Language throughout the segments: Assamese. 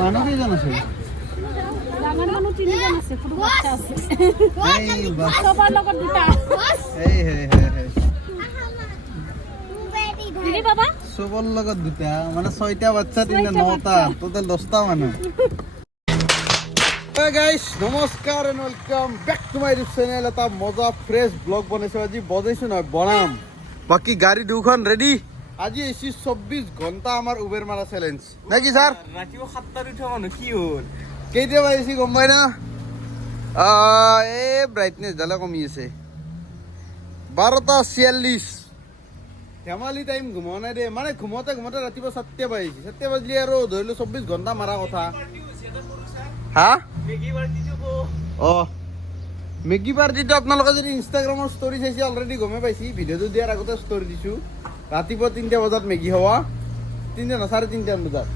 মানুহ কেইজন আছে? ডাঙৰ মানুহ 3 জন আছে, সৰু বাচ্চা আছে। এই বাস সবাৰ লগত দুটা। এই হে দিদি বাবা চবৰ লগত দুটা মানে 6টা বাচ্চা 3টা 9টা টোটাল 10টা মানুহ। Hey guys, নমস্কাৰ and welcome back to my YouTube channel. এটা মজা ফ্ৰেছ ব্লগ বনাইছো আজি, বনাইছো নহয় বনাম। বাকি গাড়ী দুখন ৰেডি। আজি এসি 24 ঘন্টা আমাৰ উবেৰ মাৰা চ্যালেঞ্জ নাকি স্যাৰ? ৰাতিও 7টাত উঠা মানুহ কি হ'ল? কেইটা বাজিছি গম পাই না? এই ব্ৰাইটনেছ ডালে কমি আছে 12:46। ধেমালি টাইম ঘুমোৱা নাই দে, মানে ঘুমোতে ৰাতিপুৱা 7টা বাজিছে। 7টা বাজিলে আৰু ধৰিলো 24 ঘন্টা মাৰা কথা। হা মেগী পাৰ্টিটো কো মেগী পাৰ্টিটো আপোনালোকে যদি ইনষ্টাগ্ৰামৰ ষ্টৰি চাইছে অলৰেডি গমে পাইছি। ভিডিঅ'টো দিয়াৰ আগতে ষ্টৰি দিছো ৰাতিপুৱা 3টা বজাত মেগী হৱা, 3টা না 3:30 বজাত।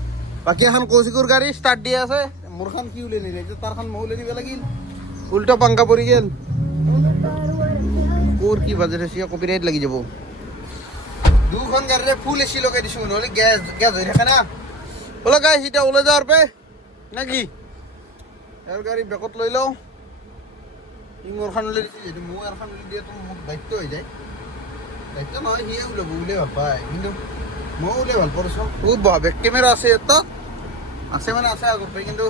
বাকী এখন কৌশিকুৰ গাড়ী ষ্টাৰ্ট দি আছে, মোৰখন কি উলাই নিলে এতিয়া, তাৰখন মই উলাই নিব লাগিল। উল্টা পাংকা পৰি গেল। কোৰ কি বাজে আছে, কপিৰাইট লাগি যাব। দুখন গাড়ীৰে ফুল এচি লগাই দিছো, নহ'লে গেছ হৈ থাকে না। ব'লা গাইছ এতিয়া ওলাই যাওঁ পে নাকি? ইয়াৰ গাড়ী বেকত লৈ লওঁ। ই মোৰখন উলাই দিছে, যদি মোৰ এখন উলাই দিয়েতো মোক দায়িত্ব হৈ যায়। দায়িত্ব নহয়, সিয়ে ওলাব, উলাই ভাল পায়, কিন্তু মই ওলাই ভাল পাইছোঁ। বহুত বেক কেমেৰা আছে ইয়াত আছে, মানে আছে আগৰ পৰাই, কিন্তু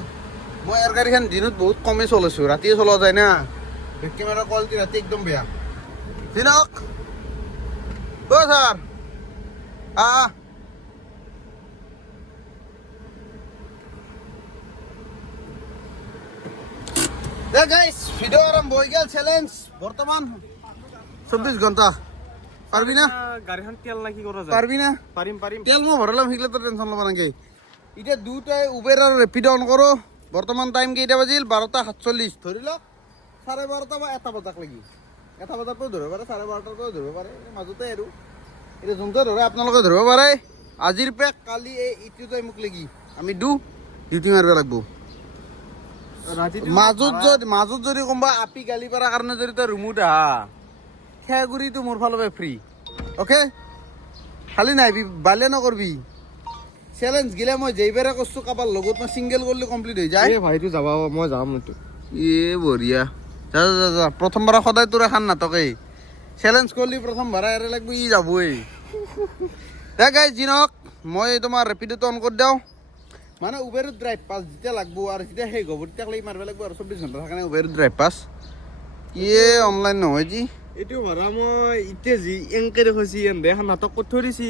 মই ইয়াৰ গাড়ীখন দিনত বহুত কমেই চলাইছোঁ, ৰাতিয়ে চলোৱা যায় না। বেক কেমেৰাৰ কোৱালিটি ৰাতি একদম বেয়া। দিনক অ' ছাৰ ভিডিঅ' আৰম্ভ হৈ গেল। চ্যালেঞ্জ বৰ্তমান 24 ঘণ্টা। পাৰবি না? গাড়ীখন তেল না কি কৰা যায়? পাৰবি না? পাৰিম তেল মই ভৰালাম, শিকলে তই টেনশ্যন ল'ব নালাগে। এতিয়া দুটাই উবেৰ আৰু ৰেপিড অন কৰোঁ। বৰ্তমান টাইম কেইটা বাজিল? 12:47। ধৰি লওক 12:30 বা 1 বজাক লাগি। 1 বজাৰ পৰাও ধৰিব পাৰে, 12:30 পৰাও ধৰিব পাৰে, মাজতে আৰু এতিয়া যোনটো ধৰে আপোনালোকে ধৰিব পাৰে। আজিৰ পেক কালি এই ইটো টাইমক লাগি আমি ডিউটি মাৰিব লাগিব। মাজত যদি কোনোবা আপি গালি পাৰাৰ কাৰণে যদি তই ৰুমত আহা, খেগুৰিটো মোৰ ফালৰ পৰা ফ্ৰী। অ'কে, খালি নাহিবি, বালে নকৰবি। চেলেঞ্জ গিলা মই যেইবাৰে কৈছোঁ কাৰোবাৰ লগত মই ছিংগল কৰিলে কমপ্লিট হৈ যায়। এই ভাইটো যাব, মই যাম এইটো। বঢ়িয়া, যা প্ৰথমবাৰ সদায় তোৰ এখন নাটকেই। চেলেঞ্জ কৰিলি প্ৰথমবাৰ এৰে লাগব, ই যাবই। দে গাইজ যি নহওক, মই তোমাৰ ৰেপিডটো অন কৰি দিওঁ। মানে উবেৰত ড্ৰাইভ পাছ যেতিয়া লাগব আৰু যেতিয়া শেষ হ'ব তেতিয়া লাগি মাৰিব লাগিব আৰু 24 ঘণ্টা কাৰণে উবেৰত ড্ৰাইভ পাছ ইয়ে অনলাইন নহয় যি। এইটো ভাড়া মই এতিয়া যি এংকে দেখুৱাইছি এনে এখন নাটক কৰি থৈ দিছি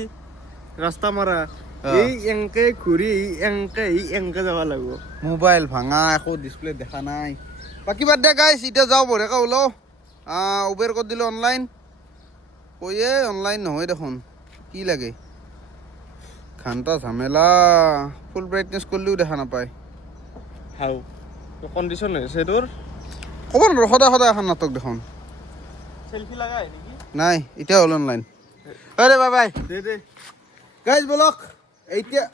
ৰাস্তা মাৰা। এই এংকে ঘূৰি এংকে যাব লাগিব। মোবাইল ভাঙা, একো ডিছপ্লে দেখা নাই। বাকী বাদ দে গাইজ, এতিয়া যাওঁ বঢ়িয়াকৈ ওলাওঁ। উবেৰ কৰি দিলোঁ অনলাইন। কৈয়ে অনলাইন নহয় দেখোন, কি লাগে ঘণ্টা ঝামেলা। ফুল ব্ৰাইটনেছ কৰিলেও দেখা নাপায়। হাও কণ্ডিশ্যন হৈছে তোৰ? ক'ব নোৱাৰোঁ, সদায় এখন নাটক দেখোন। চেলফি লাগাই নেকি? নাই, এতিয়া হ'ল অনলাইন। দে বাই দে গাইজ বলক, এতিয়া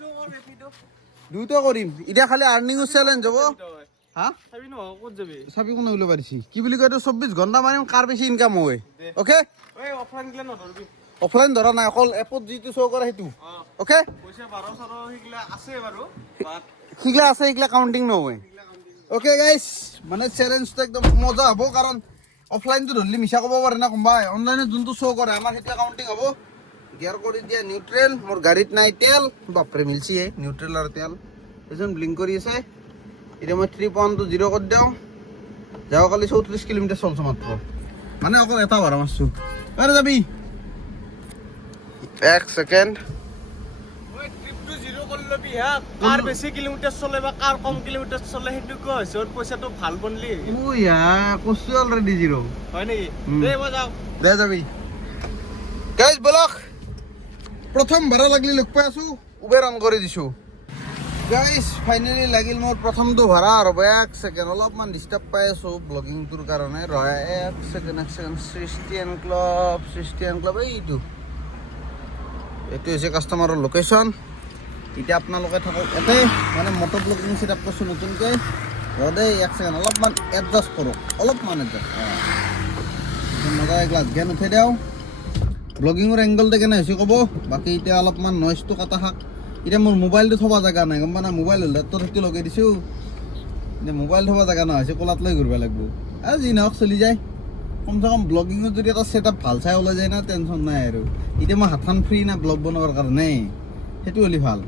দুটা কৰিম। এতিয়া খালি আৰ্নিঙৰ চেলেঞ্জ হ'ব। হা চাবি ন ক'ত যাবি? চাবি কোনে ওলাব পাৰিছি? কি বুলি কয় এইটো? 24 ঘণ্টা মাৰিম, কাৰ বেছি ইনকাম হয়। অ'কে, এই অফলাইন গিলা নধৰবি। অফলাইন ধৰা নাই, অকল এপত যিটো শ্ব' কৰে সেইটো। অ'কে, পইচা 12 সেইগিলা আছে বাৰু, সিগলা আছে, সিগলা কাউণ্টিং নহয়। অ'কে গাইজ, মানে চেলেঞ্জটো একদম মজা হ'ব, কাৰণ অফলাইনটো ধৰিলে মিছা ক'ব পাৰে না কোনোবাই। অনলাইনত যোনটো শ্ব' কৰে আমাৰ সেইটোৱে কাউণ্টিং হ'ব। গিয়াৰ কৰি দিয়া নিউট্ৰেল, মোৰ গাড়ীত নাই তেল। বাপৰে মিলছি নিউট্ৰেল আৰু তেল। এজন ব্লিংক কৰি আছে। এতিয়া মই 3.0 কৰি দিওঁ। যোৱাকালি 34 কিলোমিটাৰ চলছোঁ মাত্ৰ, মানে অকল এটা ভাড়া মাৰছোঁ। আৰু যাবি 1 ছেকেণ্ড। ট্ৰিপটো জিৰ' কৰি ল'বি হা। কাৰ বেছি কিলোমিটাৰ চলে বা কাৰ কম কিলোমিটাৰ চলে সেইটো কোৱা হৈছে, পইচাটো ভাল বনলি কৈছো অলৰেডি 0 হয় নেকি? দে মই যাওঁ। দে যাবি গাইজ বলক। প্ৰথম ভাড়া লাগিলে লগ পাই আছোঁ, উবেৰ অন কৰি দিছোঁ। গাইজ ফাইনেলি লাগিল মোৰ প্ৰথমটো ভাড়া। আৰু 1 ছেকেণ্ড, অলপমান ডিষ্টাৰ্ব পাই আছোঁ ব্লগিংটোৰ কাৰণে। 1 ছেকেণ্ড। খ্ৰীষ্টিয়ান ক্লাব এইটো হৈছে কাষ্টমাৰৰ লোকেশ্যন। এতিয়া আপোনালোকে থাকক ইয়াতে, মানে মটৰ ব্লগিং ছেট আপ কৰিছোঁ নতুনকৈ। দেই 1 ছেকেণ্ড, অলপমান এডজাষ্ট কৰক, অলপমান এডজাষ্ট। মজা এগিলাছ জ্ঞান উঠাই দিওঁ। ব্লগিঙৰ এংগলটো কেনে হৈছে ক'ব। বাকী এতিয়া অলপমান নইজটো কাটা শাক, এতিয়া মোৰ মোবাইলটো থবা জেগা নাই গম পানা মোবাইল হ'লে তোৰ সেইটো লগাই দিছোঁ এতিয়া মোবাইল থবা জেগা নহয় হৈছে কলাত লৈ ঘূৰিব লাগিব আৰু যি নহওক চলি যায় কমচে কম ব্লগিঙত যদি এটা ছেটআপ ভাল চাই ওলাই যায় না টেনশ্যন নাই আৰু এতিয়া মই হাতখন ফ্ৰী না ব্লগ বনাবৰ কাৰণে সেইটো হ'লে ভাল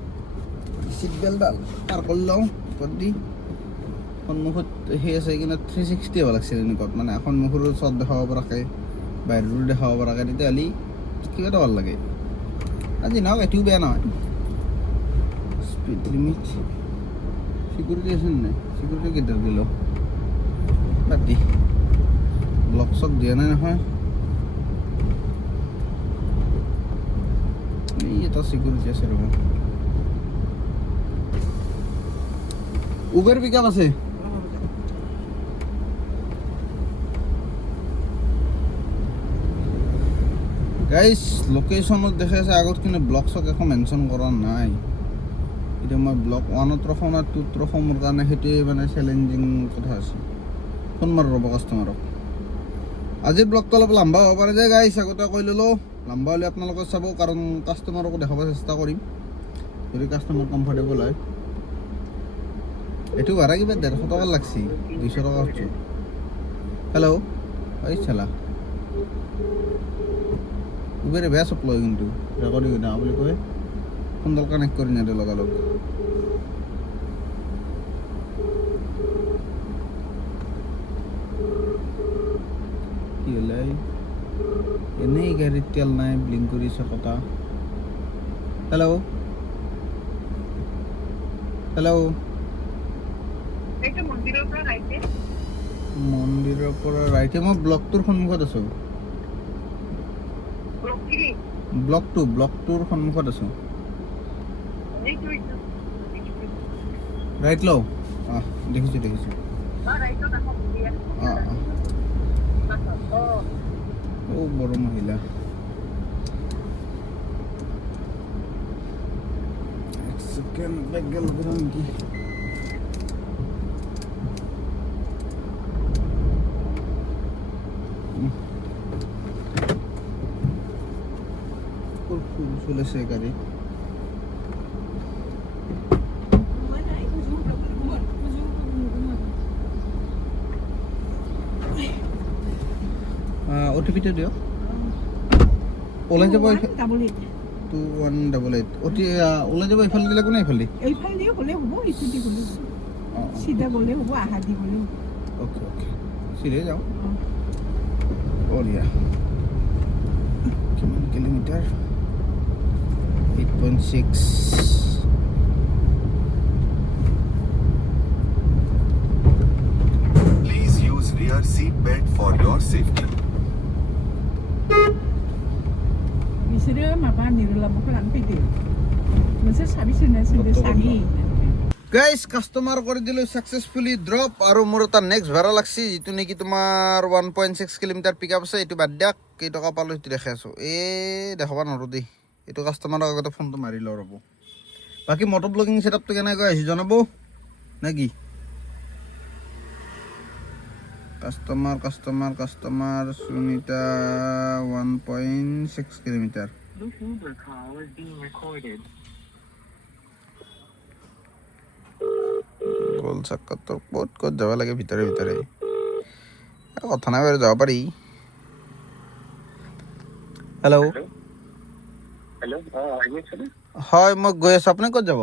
চিট বেল্টডাল পাৰ কৰি লওঁ ওপৰত দি সন্মুখত সেই আছে কিন্তু 360 হ'ব লাগিছিল এনেকুৱাত মানে সন্মুখৰ চত দেখাব পৰাকৈ বাহিৰটো দেখাব পৰাকৈ তেতিয়াহ'লে কিবা এটা ভাল লাগে আজি নহওক এইটোও বেয়া নহয় স্পীড লিমিট সিকিউৰিটি আছে নাই সিকিউৰিটি কেইটাৰ দিলোঁ বাদ দি ব্লক চক দিয়া নাই নহয় এই এটা সিকিউৰিটি আছে ৰ'ব উবেৰ পিকআপ আছে গাইজ লোকেশ্যনত দেখাই আছে আগত কিন্তু ব্লক চক একো মেনশ্যন কৰা নাই এতিয়া মই ব্লক 1ত ৰখাওঁ না 2ত ৰখাওঁ মোৰ কাৰণে সেইটোৱে মানে চেলেঞ্জিং কথা আছে ফোন মাৰোঁ ৰ'ব কাষ্টমাৰক আজিৰ ব্লগটো অলপ লম্বা হ'ব পাৰে যে গাইজ আগতে কৈ ল'লোঁ লম্বা হ'লে আপোনালোকে চাব কাৰণ কাষ্টমাৰকো দেখাব চেষ্টা কৰিম যদি কাষ্টমাৰ কমফৰ্টেবল হয় এইটো ভাড়া কিবা 150 টকা লাগছি 200 টকা আছোঁ হেল্ল' এই চালা উবেৰে বেয়া চপ লয় কিন্তু ৰেকৰ্ডিং হৈ থকা বুলি কয় ফোনডাল কানেক্ট কৰি নিদিয়ে লগালগ কি হ'লে এনেই গাড়ীত তেল নাই ব্লিংক কৰিছে কথা হেল্ল' হেল্ল' মন্দিৰৰ পৰা ৰাইটে মই ব্লকটোৰ সন্মুখত আছোঁ ব্লকটোৰ সন্মুখত আছোঁ ৰাইট লওঁ দেখিছোঁ বড় মহিলা এক সেকেন্ড ব্যাগ গেল কি চলেছে গাড়ি OTP-টো দিয়ক ওলাই যাব 2188 ওলাই যাব এইফালে দিলে কোনে এইফালে দিয়ে গ'লে হ'ব ইটো দি গ'লে চিধা গ'লে হ'ব আহা দি গ'লে ওকে চিধে যাওঁ বঢ়িয়া কিমান kilometre 8.6 Please use rear seat belt for your safety. बिसोरो माबा निरुलामखौ लानो फैदो मोनसे साबिसोनो सोंदो सानि গাইজ কাষ্টমাৰ কৰি দিলোঁ ছাকচেছফুলি ড্ৰপ আৰু মোৰ এটা নেক্সট ভাড়া লাগছি যিটো নেকি তোমাৰ 1.6 কিলোমিটাৰ পিক আপ আছে এইটো বাদ দিয়ক কেইটকা পালোঁ সেইটো দেখাই আছোঁ দেখাব নোৱাৰোঁ দেই এইটো কাষ্টমাৰক আগতে ফোনটো মাৰি লওঁ ৰ'ব বাকী মটৰ ব্লগিং ছেটআপটো কেনেকৈ আহিছে জনাব নে কি কাষ্টমাৰ সুনিতা 1.6 কিলোমিটাৰ গোল চাক্কাটোৰ ক'ত যাব লাগে ভিতৰে কথা নাই বাৰু যাব পাৰি হেল্ল' হয় মই গৈ আছোঁ আপুনি ক'ত যাব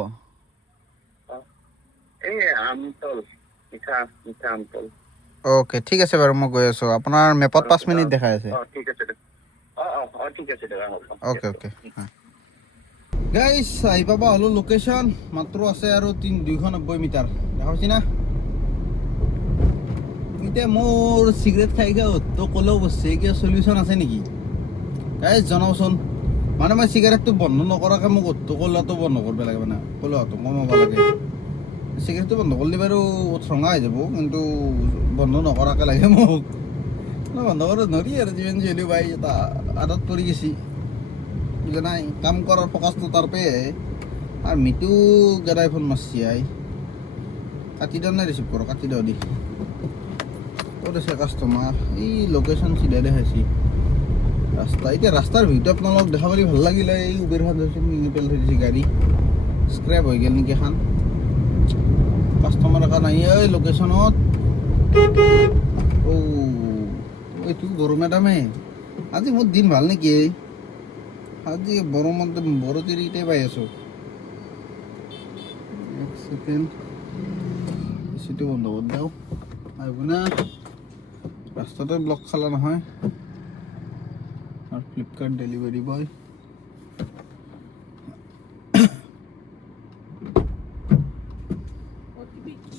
অ'কে ঠিক আছে বাৰু মই গৈ আছোঁ আপোনাৰ মেপত 5 মিনিট দেখাই আছে অ'কে গাইজ আহি পাবা হ'লো লোকেশ্যন মাত্ৰ আছে আৰু 290 মিটাৰ দেখা পাইছি না এতিয়া মোৰ চিগাৰেট খাই তো ক'লেও বসছে কিবা চলিউশ্যন আছে নেকি গাইজ জনাওচোন মানে মই চিগাৰেটটো বন্ধ নকৰাকৈ মোক অ'টো ক'লাটো বন্ধ কৰিব লাগে মানে ক'লাটো কমাব লাগে চিগাৰেটটো বন্ধ কৰিলে বাৰু ৰঙা হৈ যাব কিন্তু বন্ধ নকৰাকৈ লাগে মোক বন্ধ কৰিব নোৱাৰি আৰু যিমান যি হ'লেও ভাই এটা আদত পৰি গেছি বুজা নাই কাম কৰাৰ ফকাছটো তাৰ পে আৰু মিটু গেদাই ফোন মাৰছি কাটি দিওঁ নাই ৰিচিভ কৰোঁ কাটি দিওঁ দি ক'ত আছে কাষ্টমাৰ এই লোকেশ্যন চিধা দেখাইছি ৰাস্তা এতিয়া ৰাস্তাৰ ভিতৰত আপোনালোক দেখা পালি ভাল লাগিলে এই উবেৰখন মিনি পেলাই থৈ দিছে গাড়ী স্ক্ৰেপ হৈ গ'ল নেকি এখন কাষ্টমাৰ এখন আহি এই লোকেশ্যনত এইটো বড়ো মেডামে আজি মোৰ দিন ভাল নেকি আজি বড়োমতে বড়ো তিৰিকেইটাই পাই আছোঁ এক ছেকেণ্ড এচিটো বন্ধ কৰি দিওঁ আহিব না ৰাস্তাতে ব্লক খালা নহয় আৰু Flipkart delivery boy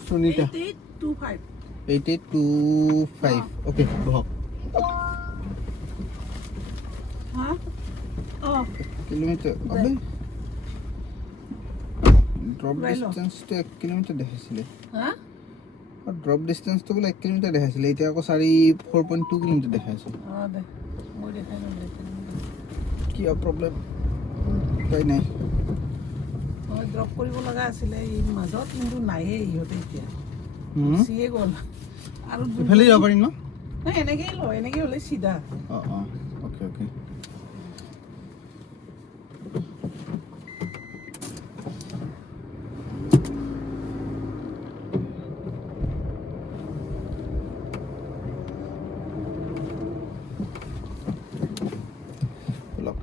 Sunita 8825 okay বহক হা কিলোমিটাৰ আবে ড্ৰপ Right, no. ডিষ্টেন্সটো 1 কিলোমিটাৰ দেখাইছিলে হা আৰু ড্ৰপ ডিষ্টেন্সটো বোলে 1 কিলোমিটাৰ দেখাইছিলে এতিয়া আকৌ 4.2 কিলোমিটাৰ দেখাইছে দে মই দেখাই লম কিয় প্ৰব্লেম উপায় নাই মই ড্ৰপ কৰিব লগা আছিলে এই মাজত কিন্তু নাইয়ে ইহঁতে এতিয়া চিয়ে গ'ল আৰু ইফালে যাব পাৰিম ন নাই এনেকেই লয় এনেকৈ হ'লে চিধা অঁ অঁ অ'কে অ'কে বলক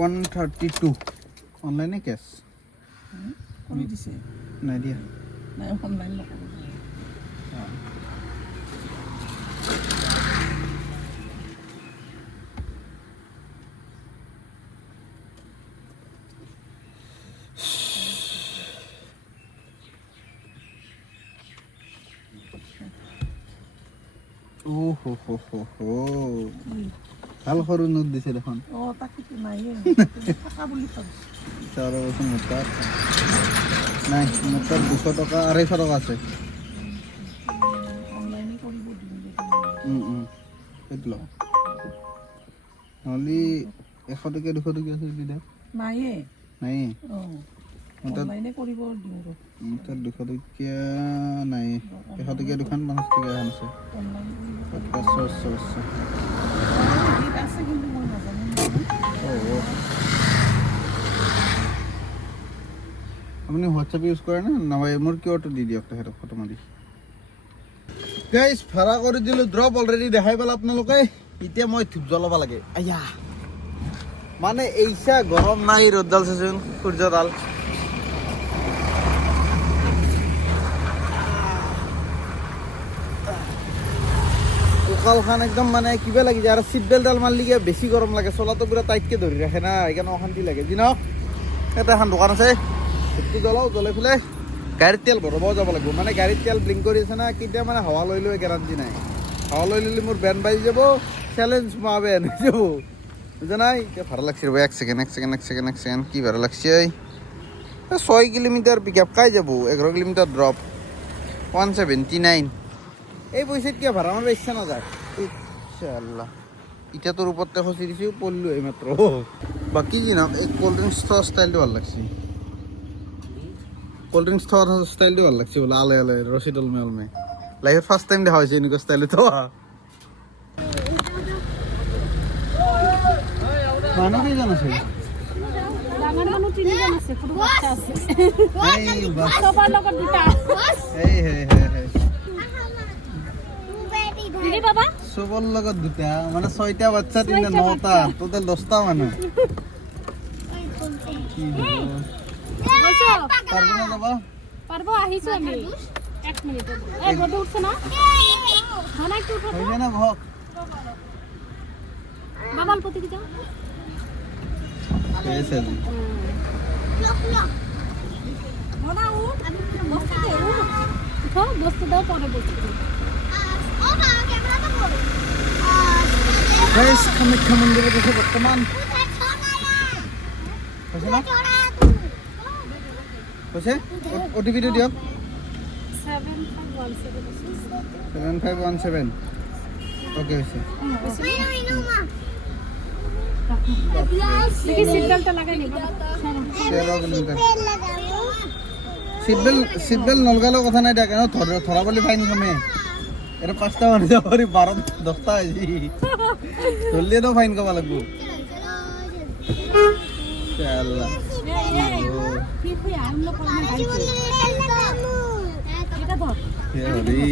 132 অনলাইনে কেছ কৰি দিছে নাই দিয়া নাই অনলাইন নকৰোঁ ভাল সৰু নোট দিছে দেখোন অঁ তাকেতো নাইয়ে থকা বুলি ভাবিছোঁ চাৰ বছৰ মোৰ তাত নাই মোৰ তাত 200 টকা 250 টকা আছে অনলাইনে কৰিব দিম সেইটো লওক নহ'লে 100 টকীয়া 200 টকীয়া আছে দি দে নাইয়ে নাই অঁ মোৰ তাত অনলাইনে কৰিব দিওঁ ৰ মোৰ তাত 200 টকীয়া নাই 100 টকীয়া দুখন 50 টকীয়া এখন আছে অনলাইন কৰিব 500 গীত আছে কিন্তু মই নাজানো আপুনি হোৱাটছএপ ইউজ কৰে না নাপায় মোৰ কিউআৰটো দি দিয়ক তেখেতক ফটো মাৰি গাইজ ভাড়া কৰি দিলোঁ ড্ৰপ অলৰেডি দেখাই পেলাই আপোনালোকে এতিয়া মই ধূপ জ্বলাব লাগে আয়া মানে এইচা গৰম নাই ৰ'দডাল চাচোন সূৰ্যডাল কঁকালখন একদম মানে কিবা লাগি যায় আৰু চিট বেল্টডাল মাৰিলে বেছি গৰম লাগে চলাটো পুৰা টাইটকৈ ধৰি ৰাখে না সেইকাৰণে অশান্তি লাগে যি নহওক এটা এখন দোকান আছে ধূপটো জ্বলাওঁ জ্বলাই পেলাই গাড়ীত তেল ভৰাবও যাব লাগিব মানে গাড়ীত তেল ব্লিংক কৰি আছে না কেতিয়া মানে হাৱা লৈ লৈ গেৰাণ্টি নাই হাৱা লৈ ল'লে মোৰ বেন বাজি যাব চেলেঞ্জ মা বেন হৈ যাব বুজা নাই এতিয়া ভাড়া লাগছে ৰ'ব এক ছেকেণ্ড কি ভাড়া লাগছে 6 কিলোমিটাৰ পিক আপ কাই যাব 11 কিলোমিটাৰ ড্ৰপ 179 এই পইচাত কিয় ভাড়া মাৰিব ইচ্ছা নাযায় ইনশাআল্লাহ এতিয়া তোৰ ওপৰতে খচি দিছোঁ পঢ়িলোঁ এইমাত্ৰ বাকী কি নাম এই ক'ল্ড ড্ৰিংকছ থোৱা ষ্টাইলটো ভাল লাগছে ক'ল্ড ড্ৰিংকছ থোৱা ষ্টাইলটো ভাল লাগছে বোলে আলে আলে ৰচিদল মেলমে লাইফত ফাৰ্ষ্ট টাইম দেখা হৈছে এনেকুৱা ষ্টাইলত থোৱা মানুহ কেইজন আছে ডাঙৰ মানুহ 3জন আছে সৰু বাচ্চা আছে এই বাছ সবাৰ লগত দুটা এই হে দিদি বাবা চবৰ লগত দুটা মানে 6টা বাচ্চা 3টা 9টা টোটেল 10টা মানুহ কি বসো পারবো না যাবা পারবো আহিছো আমি 1 মিনিট এই রোদ উঠছে না খানা একটু উঠো হইবে না ভক বাবাল পতি কি যাও এসে দি মোনা উ বসতে দে উঠো বসতে দাও পরে বসতে ও মা ক্যামেরা তো করো গাইস কামাখ্যা মন্দিরে দেখো বর্তমান হইছে না হইছে ওটিপিটো দিয়ক 7517 ওকে হইছে দেখি সিট বেল্টটা লাগাই নিব 13 কিলোমিটার সিট বেল্ট নলগালেও কথা নাই দেখে ধরা বলি ফাইন কমে এটা 5টা মানুহ যাব পাৰি 12-10টা আজি ধরলে তো ফাইন কমা লাগবো শালা फिर भी हम लोग को गाड़ी এটা ধর হরি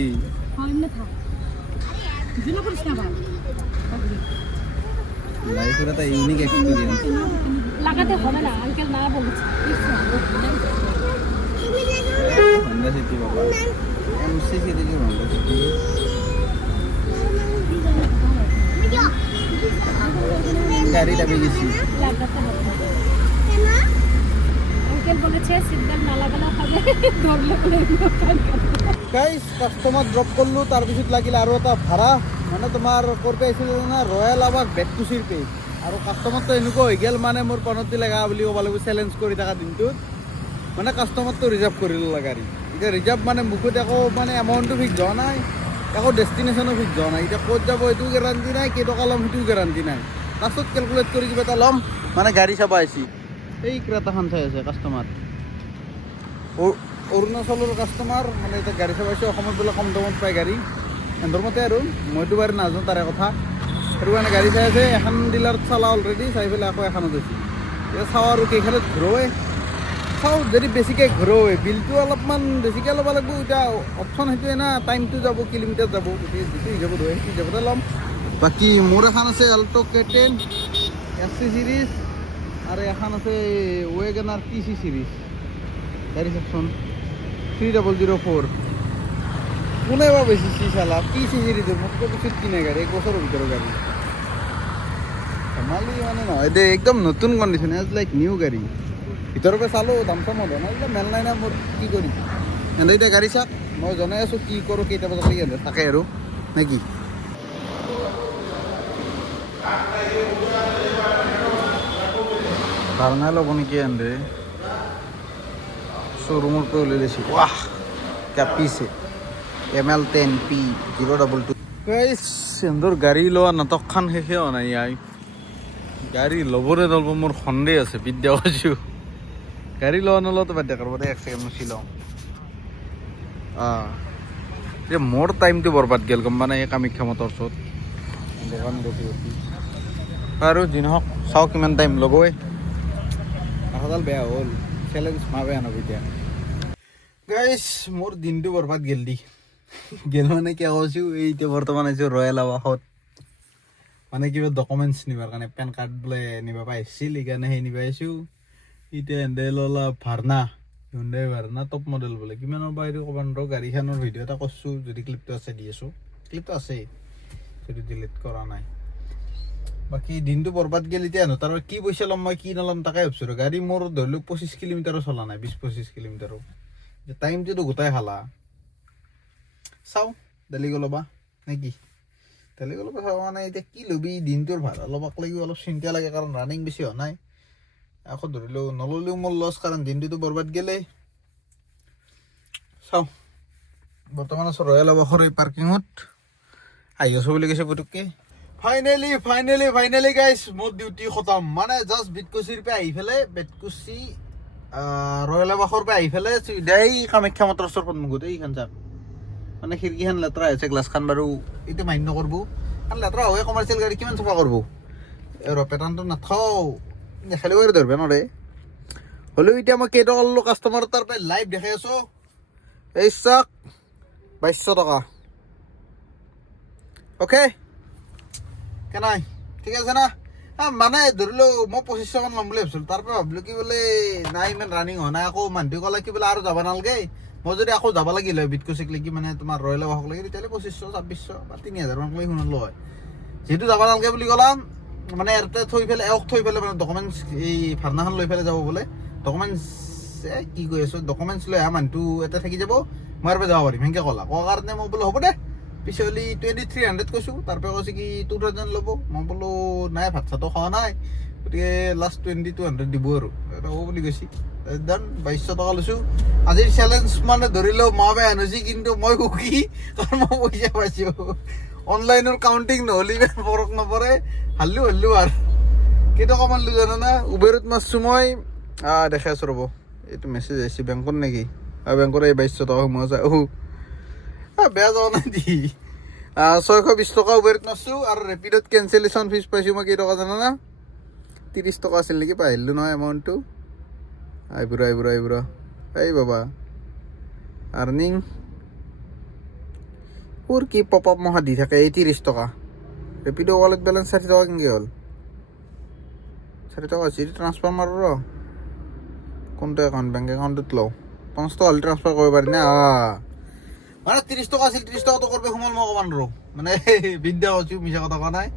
हाँ इनमें था जिला पुलिस ना भाई লাইফের একটা ইউনিক এক্সপেরিয়েন্স লাগাতে হবে না আঙ্কেল না বলেছে হন্ডা সিটি বাবা এমসিসি থেকে হন্ডা সিটি গাড়ি দাবি গেছি লাগাতে হবে আঙ্কেল বলেছে সিগন্যাল না লাগালে হবে ধরলে বলে গাইস কাস্টমার ড্রপ করলো তাৰপিছত লাগিল আৰু এটা ভাড়া মানে তোমাৰ কৰতে আহিছিল না ৰয়েল আবাগ বেটকুচিৰ পে আৰু কাষ্টমাৰটো এনেকুৱা হৈ গ'ল মানে মোৰ পনতি লগা বুলি ক'ব লাগিব চেলেঞ্জ কৰি থকা দিনটোত মানে কাষ্টমাৰটো ৰিজাৰ্ভ কৰি ল'লা গাড়ী এতিয়া ৰিজাৰ্ভ মানে মুখত একো মানে এমাউণ্টটো ফিক্স হোৱা নাই একো ডেষ্টিনেশ্যনো ফিক্স হোৱা নাই এতিয়া ক'ত যাব এইটোও গেৰাণ্টি নাই কেইটকা ল'ম সেইটোও গেৰাণ্টি নাই লাষ্টত কেলকুলেট কৰি কিবা এটা ল'ম মানে গাড়ী চাব আহিছি এই ক্ৰেতাখন চাই আছে কাষ্টমাৰ অৰুণাচলৰ কাষ্টমাৰ মানে এতিয়া গাড়ী চাব আহিছে অসমত বোলে কম দামত পায় গাড়ী এন্দৰ মতে আৰু মইতো বাৰু নাজানো তাৰে কথা সেইটো কাৰণে গাড়ী চাই আছে এখন ডিলাৰত চালা অলৰেডি চাই পেলাই আকৌ এখনত গৈছে এতিয়া চাওঁ আৰু কেইখনত ঘূৰোৱে চাওঁ যদি বেছিকৈ ঘূৰোৱে বিলটো অলপমান বেছিকৈ ল'ব লাগিব এতিয়া অপশ্যন সেইটোৱে না টাইমটো যাব কিলোমিটাৰ যাব গতিকে যিটো হিচাপত হয় সেই হিচাপতে ল'ম বাকী মোৰ এখন আছে এল্টো K10 SC চিৰিজ আৰু এখন আছে ৱেগনাৰ TC চিৰিজ গাড়ী চাওকচোন 3004 কোনে বা বেছি চালা TC চিৰিজৰ মোতকৈ পিছত কিনে গাড়ী 1 বছৰৰ ভিতৰৰ গাড়ী ধেমালি মানে নহয় দে একদম নতুন কণ্ডিশ্যন এজ লাইক নিউ গাড়ী ভিতৰৰ পৰা চালোঁ দাম চাম হোৱা নাই এইবিলাক মেল নাই না মোৰ কি কৰিম এনে এতিয়া গাড়ী চাওক মই জনাই আছোঁ কি কৰোঁ কেইটা বজালৈকে এনে থাকে আৰু নে কি ভাল নাই ল'ব নেকি এনে শ্ব'ৰুমৰ পৰা উলাই লৈছোঁ ৱাহ কাপিছে ML10P 022 এন্দৰ গাড়ী লোৱা নাটকখন শেষে হোৱা নাই ইয়াই গাড়ী ল'বৰে নল'ব মোৰ সন্দেহ আছে বিদ্যা কৈছোঁ গাড়ী লোৱা নলোৱাটো বাদ দিয়া কৰিব দে এক ছেকেণ্ড মুচি লওঁ এতিয়া মোৰ টাইমটো বৰবাদ গ'ল গম মানে এই কামাখ্যা মটৰ ওচৰত দোকান ৰখি ৰখি আৰু যি নহওক চাওঁ কিমান টাইম ল'বই মাথাডাল বেয়া হ'ল চেলেঞ্জ মা বেয়া নব এতিয়া গাইছ মোৰ দিনটো বৰবাদ গ'ল দি গেল মানে কিয় কৈছোঁ এই এতিয়া বৰ্তমান আহিছোঁ ৰয়েল আৱাসত মানে কিবা ডকুমেণ্টছ নিবৰ কাৰণে পেন কাৰ্ড বোলে নিব পাৰিছিল সেইকাৰণে সেই নিব আহিছোঁ এতিয়া এন্দে ল'লা ভাৰ্না হুণ্ডাই ভাৰ্না টপ মডেল বোলে কিমানৰ বাহিৰে ক'ব নোৱাৰোঁ গাড়ীখনৰ ভিডিঅ' এটা কৰিছোঁ যদি ক্লিপটো আছে দি আছোঁ ক্লিপটো আছে সেইটো ডিলিট কৰা নাই বাকী দিনটো বৰবাদ গ'ল এতিয়া তাৰ কি পইচা ল'ম মই কি নল'ম তাকে ভাবিছোঁ গাড়ী মোৰ ধৰি লওক 25 কিলোমিটাৰো চলা নাই 20-25 কিলোমিটাৰো টাইমটোতো গোটাই খালা চাওঁ দালি ল'বা নে কি দালি ল'বা চাব মানে এতিয়া কি ল'বি দিনটোৰ ভাড়া ল'বাক লাগিব অলপ চিন্তা লাগে কাৰণ ৰানিং বেছি হোৱা নাই আকৌ ধৰিলেও নল'লেও মোৰ লছ কাৰণ দিনটোতো বৰবাদ গ'লেই চাওঁ বৰ্তমান আছোঁ ৰয়েল আৱাসৰ এই পাৰ্কিঙত আহি আছোঁ বুলি কৈছে পুতুককৈ ফাইনেলি গাইছ মোৰ ডিউটি খতম মানে জাষ্ট বেটকুচিৰ পৰা আহি পেলাই বেটকুচি ৰয়েল আৱাসৰ পৰা আহি পেলাই চিধাই কামাখ্যা মটৰ ওচৰ সন্মুখত এইখন চাওক মানে খিৰিকীখন লেতেৰা হৈছে গ্লাছখন বাৰু এইটো মান্য কৰিব কাৰণ লেতেৰা হয় কমাৰ্চিয়েল গাড়ী কিমান চাফা কৰিব আৰু পেটাৰ্ণটো নাথাও দেখালেও কৰি ধৰিব নোৱাৰে হ'লেও এতিয়া মই কেইটকা ল'লোঁ কাষ্টমাৰ তাৰ পৰা লাইভ দেখাই আছোঁ এই চাওক 2200 টকা অ'কে কেনাই ঠিক আছে না মানে ধৰিলোঁ মই 2500 মান ল'ম বুলি ভাবিছিলোঁ তাৰ পৰা ভাবিলোঁ কি বোলে নাই ইমান ৰানিং হোৱা নাই আকৌ মানুহটোৱে ক'লে কি বোলে আৰু যাব নালাগে মই যদি আকৌ যাব লাগিল হয় বেটকুচিক লাগি মানে তোমাৰ ৰয়েল আৱাসক লাগি তেতিয়াহ'লে 2500-2600 বা 3000 মান লৈ শুনিলোঁ হয় যিহেতু যাব নালাগে বুলি ক'লাম মানে ইয়াতে থৈ পেলাই মানে ডকুমেণ্টছ এই ভাৰ্নাখন লৈ পেলাই যাব বোলে ডকুমেণ্টছ কি কৈ আছোঁ ডকুমেণ্টছ লৈ আহা মানুহটো এটা থাকি যাব মই ইয়াৰ পৰা যাব পাৰিম সেনেকৈ ক'লা কোৱাৰ কাৰণে মই বোলো হ'ব দে পিছলি 2300 কৈছোঁ তাৰপৰা কৈছে কি 2000 ল'ব মই বোলো নাই ভাত চাতো খোৱা নাই গতিকে লাষ্ট 2200 দিব আৰু এটা হ'ব বুলি কৈছে দেন 2200 টকা লৈছোঁ আজিৰ চেলেঞ্জ মানে ধৰিলেও মা বেয়া আনিছে কিন্তু মই সুখী কাৰণ মই পইচা পাইছোঁ অনলাইনৰ কাউণ্টিং নহ'লে ইমান ফৰক নপৰে হাল্লো আৰু কেইটকামান লৈ জানা না উবেৰত মাৰছোঁ মই দেখাই আছোঁ ৰ'ব এইটো মেছেজ আহিছে বেংকত নেকি বেংকৰ এই 2200 টকা সোমাই আছে বেয়া যোৱা নাই দি 620 টকা উবেৰত মাৰছোঁ আৰু ৰেপিডত কেঞ্চেলেশ্যন ফিজ পাইছোঁ মই কেইটকা জানা না 30 টকা আছিল নেকি পাহৰিলোঁ নহয় এমাউণ্টটো আইবুৰা এই বাবা আৰ্নিং কোৰ কি পপ আপ মহা দি থাকে এই 30 টকা ৰেপিড' ৱালেট বেলেঞ্চ 60 টকা কেনেকৈ হ'ল 60 টকা হৈছে ট্ৰান্সফাৰ মাৰোঁ ৰ কোনটো একাউণ্ট বেংক একাউণ্টত লওঁ 5 টকা হ'লে ট্ৰান্সফাৰ কৰিব পাৰি না মানে 30 টকা আছিল 30 টকাটো কৰিব সোমাল মই অকণমান ৰ মানে বিদ্যা হৈছোঁ মিছা কথা কোৱা নাই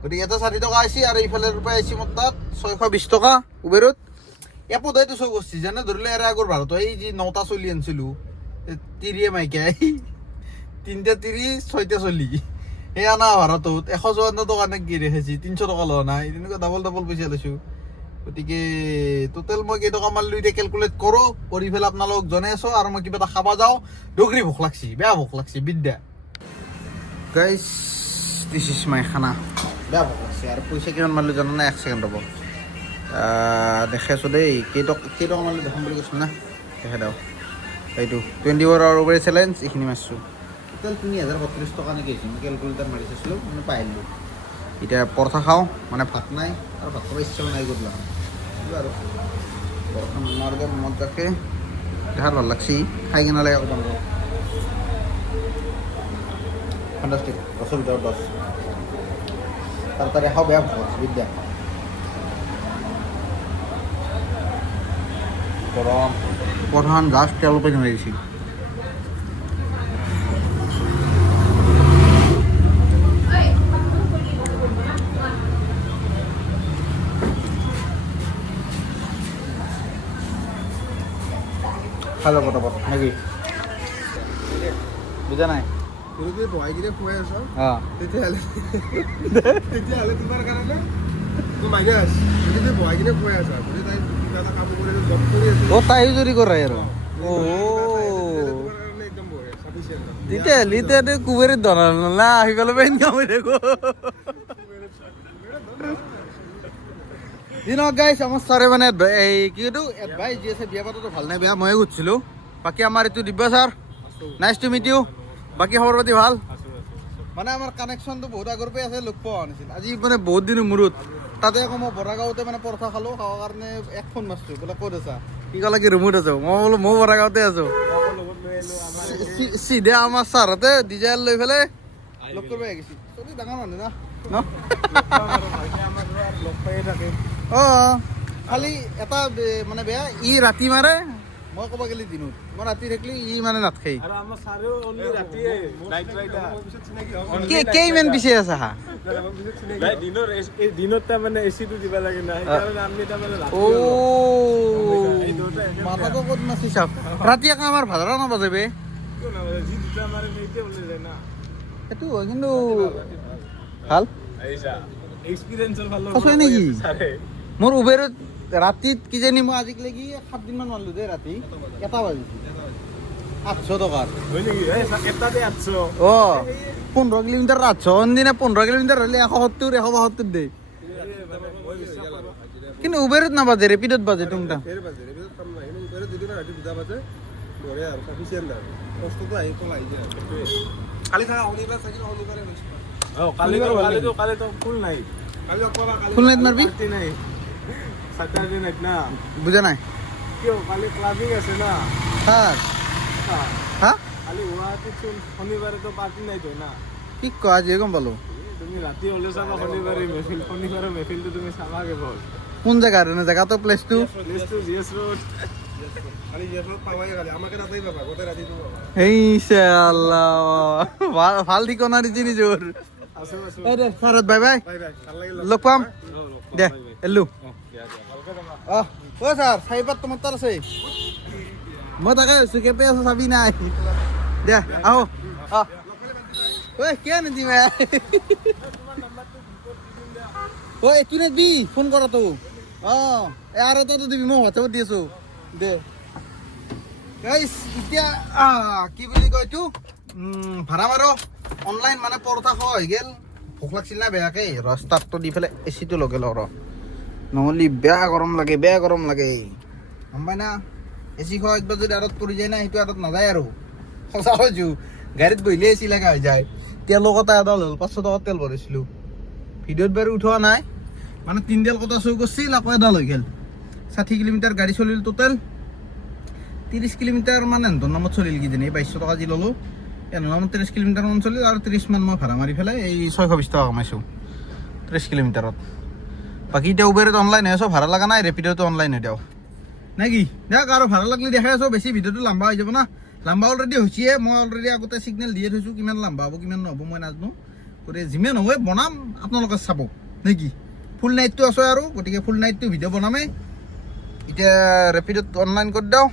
গতিকে এটা 60 টকা আহিছে আৰু এইফালে ৰূপাই আহিছে মোৰ তাত 620 টকা উবেৰত এপত হয়তো চৌ কৰিছে যেনে ধৰিলে এৰে আগৰ ভাড়াটো এই যি 9টা চলি আনিছিলোঁ তিৰিয়ে মাইকাই 3টা তিৰি 6টা চলি সেই অনা ভাড়াটোত 154 টকা নে কি ৰেখাইছে 300 টকা লোৱা নাই তেনেকুৱা ডাবল পইচা লৈছোঁ গতিকে টোটেল মই কেইটকা মাৰিলোঁ এতিয়া কেলকুলেট কৰোঁ কৰি পেলাই আপোনালোকক জনাই আছোঁ আৰু মই কিবা এটা খাব যাওঁ ডগৰি ভোক লাগছি বেয়া ভোক লাগছি বিদ্যা গাইজ দিছ ইজ মাই খানা বেয়া ভোক লাগছে আৰু পইচা কিমান মাৰিলোঁ জানো না 1 ছেকেণ্ড ৰ'ব দেখাইছোঁ দেই কেইটকা মাৰিলোঁ দেখাম বুলি কৈছোঁ না দেখাই দিওঁ এইটো 24 আৱাৰ উবেৰ চেলেঞ্জ এইখিনি মাৰিছোঁ টোটেল 3032 টকা নেকি হৈছে মই কেলকুলেটাৰ মাৰি চাইছিলোঁ মানে পাহৰিলোঁ এতিয়া পৰঠা খাওঁ মানে ভাত নাই আৰু ভাত খাব ইচ্ছা নাই গধূলা আৰু পৰঠা মাৰিলে মনত ৰাখে দেখাত ভাল লাগছি খাই কিনে লাগে অকণমান ফেণ্টাষ্টিক 10ৰ ভিতৰত 10 তাৰে খাওঁ বেয়া ভোক বিদ্যা গৰম পৰঠাখন জাষ্ট তেলতে কিনে দিছিল খালো পটাপট নাকি বুজা নাই যদি বহাই কিনে খুৱাই আছ অঁ তেতিয়াহ'লে তোমাৰ কাৰণে তোৰ মাইনাছ যদি বহাই কিনে খুৱাই আছা যদি তাই কিবা এটা কাম কৰি জব কৰি আছে অ' তাইও যদি কৰে আৰু একদম বঢ়িয়া চাফিচিয়েণ্ট তেতিয়াহ'লে কুবেৰীত ধনাল না আহি পেলাই পেন কামি থাকো দিনক গাইছ আমাৰ ছাৰে মানে এই কি এইটো এডভাইচ দি আছে বিয়া পাতাটো ভাল নাই বেয়া ময়ে সুধিছিলোঁ বাকী আমাৰ এইটো Divya sir nice to meet you বাকী খবৰ পাতি ভাল মানে আমাৰ কানেকশ্যনটো বহুত আগৰ পৰাই আছে লগ পোৱা নাছিল আজি মানে বহুত দিনৰ মূৰত তাতে আকৌ মই বৰাগাঁৱতে মানে পৰঠা খালোঁ খাবৰ কাৰণে এক ফোন মাৰিছোঁ বোলে ক'ত আছা কি ক'লে কি ৰুমত আছোঁ মই বোলো ময়ো বৰাগাঁৱতে আছোঁ চিধা আমাৰ ছাৰহঁতে ডিজাইন লৈ পেলাই লগ কৰিব আহিছে চলি ডাঙৰ মানুহ না ন অঁ খালি এটা মানে বেয়া ই ৰাতি মাৰে মই ক'ব গ'লে দিনত মই ৰাতি থাকিলে ই মানে নাথাকেই কেইমান পিছে আছা হা দিনত তাৰমানে এচিটো দিব লাগে না সেইকাৰণে আমি তাৰমানে মাথাটো ক'ত নাচি চাওক ৰাতি আকৌ আমাৰ ভাড়া নাবাজে যি দুটা মাৰে সেইটোৱে ওলাই যায় না সেইটো হয় কিন্তু ভাল এক্সপিৰিয়েঞ্চৰ ফালৰ সঁচাই নেকি চাৰে মোৰ উবেৰত ৰাতিত কিজানি মই আজিলৈকে 7 দিনমান মাৰিলোঁ দেই ৰাতি এটা বাজিছে 800 টকাৰ হয় নেকি এটাতে 800 অঁ 15 কিলোমিটাৰ 800 অনদিনা 15 কিলোমিটাৰ হ'লে 170 172 দেই কিন্তু উবেৰত নাবাজে ৰেপিডত বাজে তুমটা ফুল নাইট মাৰবি বুজা নাই কিয় কালি ক্লাবিং আছে না ছাৰ হা কালি গুৱাহাটীত শনিবাৰেতো পাৰ্টি নাইতো না কি কোৱা আজিয়ে গম পালোঁ তুমি ৰাতি হ'লে চাবা শনিবাৰে মেফিল শনিবাৰৰ মেফিলটো তুমি চাবা কেৱল কোন জেগাত এনে জেগাটো প্লেচটো জিএছ ৰোড কালি জিএছ ৰোড পাবাই কালি আমাকে তাতেই পাবা গোটেই ৰাতিটো পাবা এই চাল্লাহ ভাল ঠিকনা দিছি নিজৰ আছো এই দে ছাৰত বাই বাই বাই বাই ভাল লাগিল লগ পাম দে এল্লো ভালকে যাবা অ ছাৰ চাৰিপাত তোমাৰ তাত আছে মই তাকে আছোঁ কেপে আছোঁ চাবি নাই দে আহো অ ঐ কিয় নিদিম ঐ এইটো নিদিবি ফোন কৰাটো অঁ আৰু এটাতো দিবি মই হোৱাটছএপত দি আছোঁ দে গাইছ এতিয়া কি বুলি কয় এইটো ভাড়া মাৰো অনলাইন মানে পৰঠা খোৱা হৈ গ'ল ভোক লাগিছিল না বেয়াকে ৰাস্তাটো দি পেলাই এচিটো লগাই লওঁ ৰ নহ'লে বেয়া গৰম লাগে গম পাই না এচি খোৱা একবাৰ যদি আঁতত পৰি যায় না সেইটো আঁতত নাযায় আৰু সঁচা কৈছোঁ গাড়ীত বহিলে এচি লগা হৈ যায় তেলৰ কথা এডাল হ'ল 500 টকাত তেল ভৰাইছিলোঁ ভিডিঅ'ত বাৰু উঠোৱা নাই মানে তিনডাল কথা চৈ কৰিছিল আকৌ এডাল হৈ গ'ল 60 কিলোমিটাৰ গাড়ী চলিল টোটেল 30 কিলোমিটাৰ মান এহঁতৰ নামত চলিল কিজানি 2200 টকা যি ল'লোঁ এহঁতৰ নামত 30 কিলোমিটাৰ মান চলিল আৰু 30 মান মই ভাড়া মাৰি পেলাই এই 620 টকা কমাইছোঁ 30 কিলোমিটাৰত বাকী এতিয়া উবেৰত অনলাইন হৈ আছো ভাড়া লগা নাই ৰেপিডতো অনলাইন হৈ দিওঁ নে কি দেখ আৰু ভাড়া লাগিলে দেখাই আছো বেছি ভিডিঅ'টো লম্বা হৈ যাব না লম্বা অলৰেডি হৈছে মই অলৰেডি আগতে ছিগনেল দিয়ে থৈছোঁ কিমান লম্বা হ'ব কিমান নহ'ব মই নাজানো গতিকে যিমান হয় বনাম আপোনালোকে চাব নে কি ফুল নাইটটো আছে আৰু গতিকে ফুল নাইটটো ভিডিঅ' বনামেই এতিয়া ৰেপিডত অনলাইন কৰি দিওঁ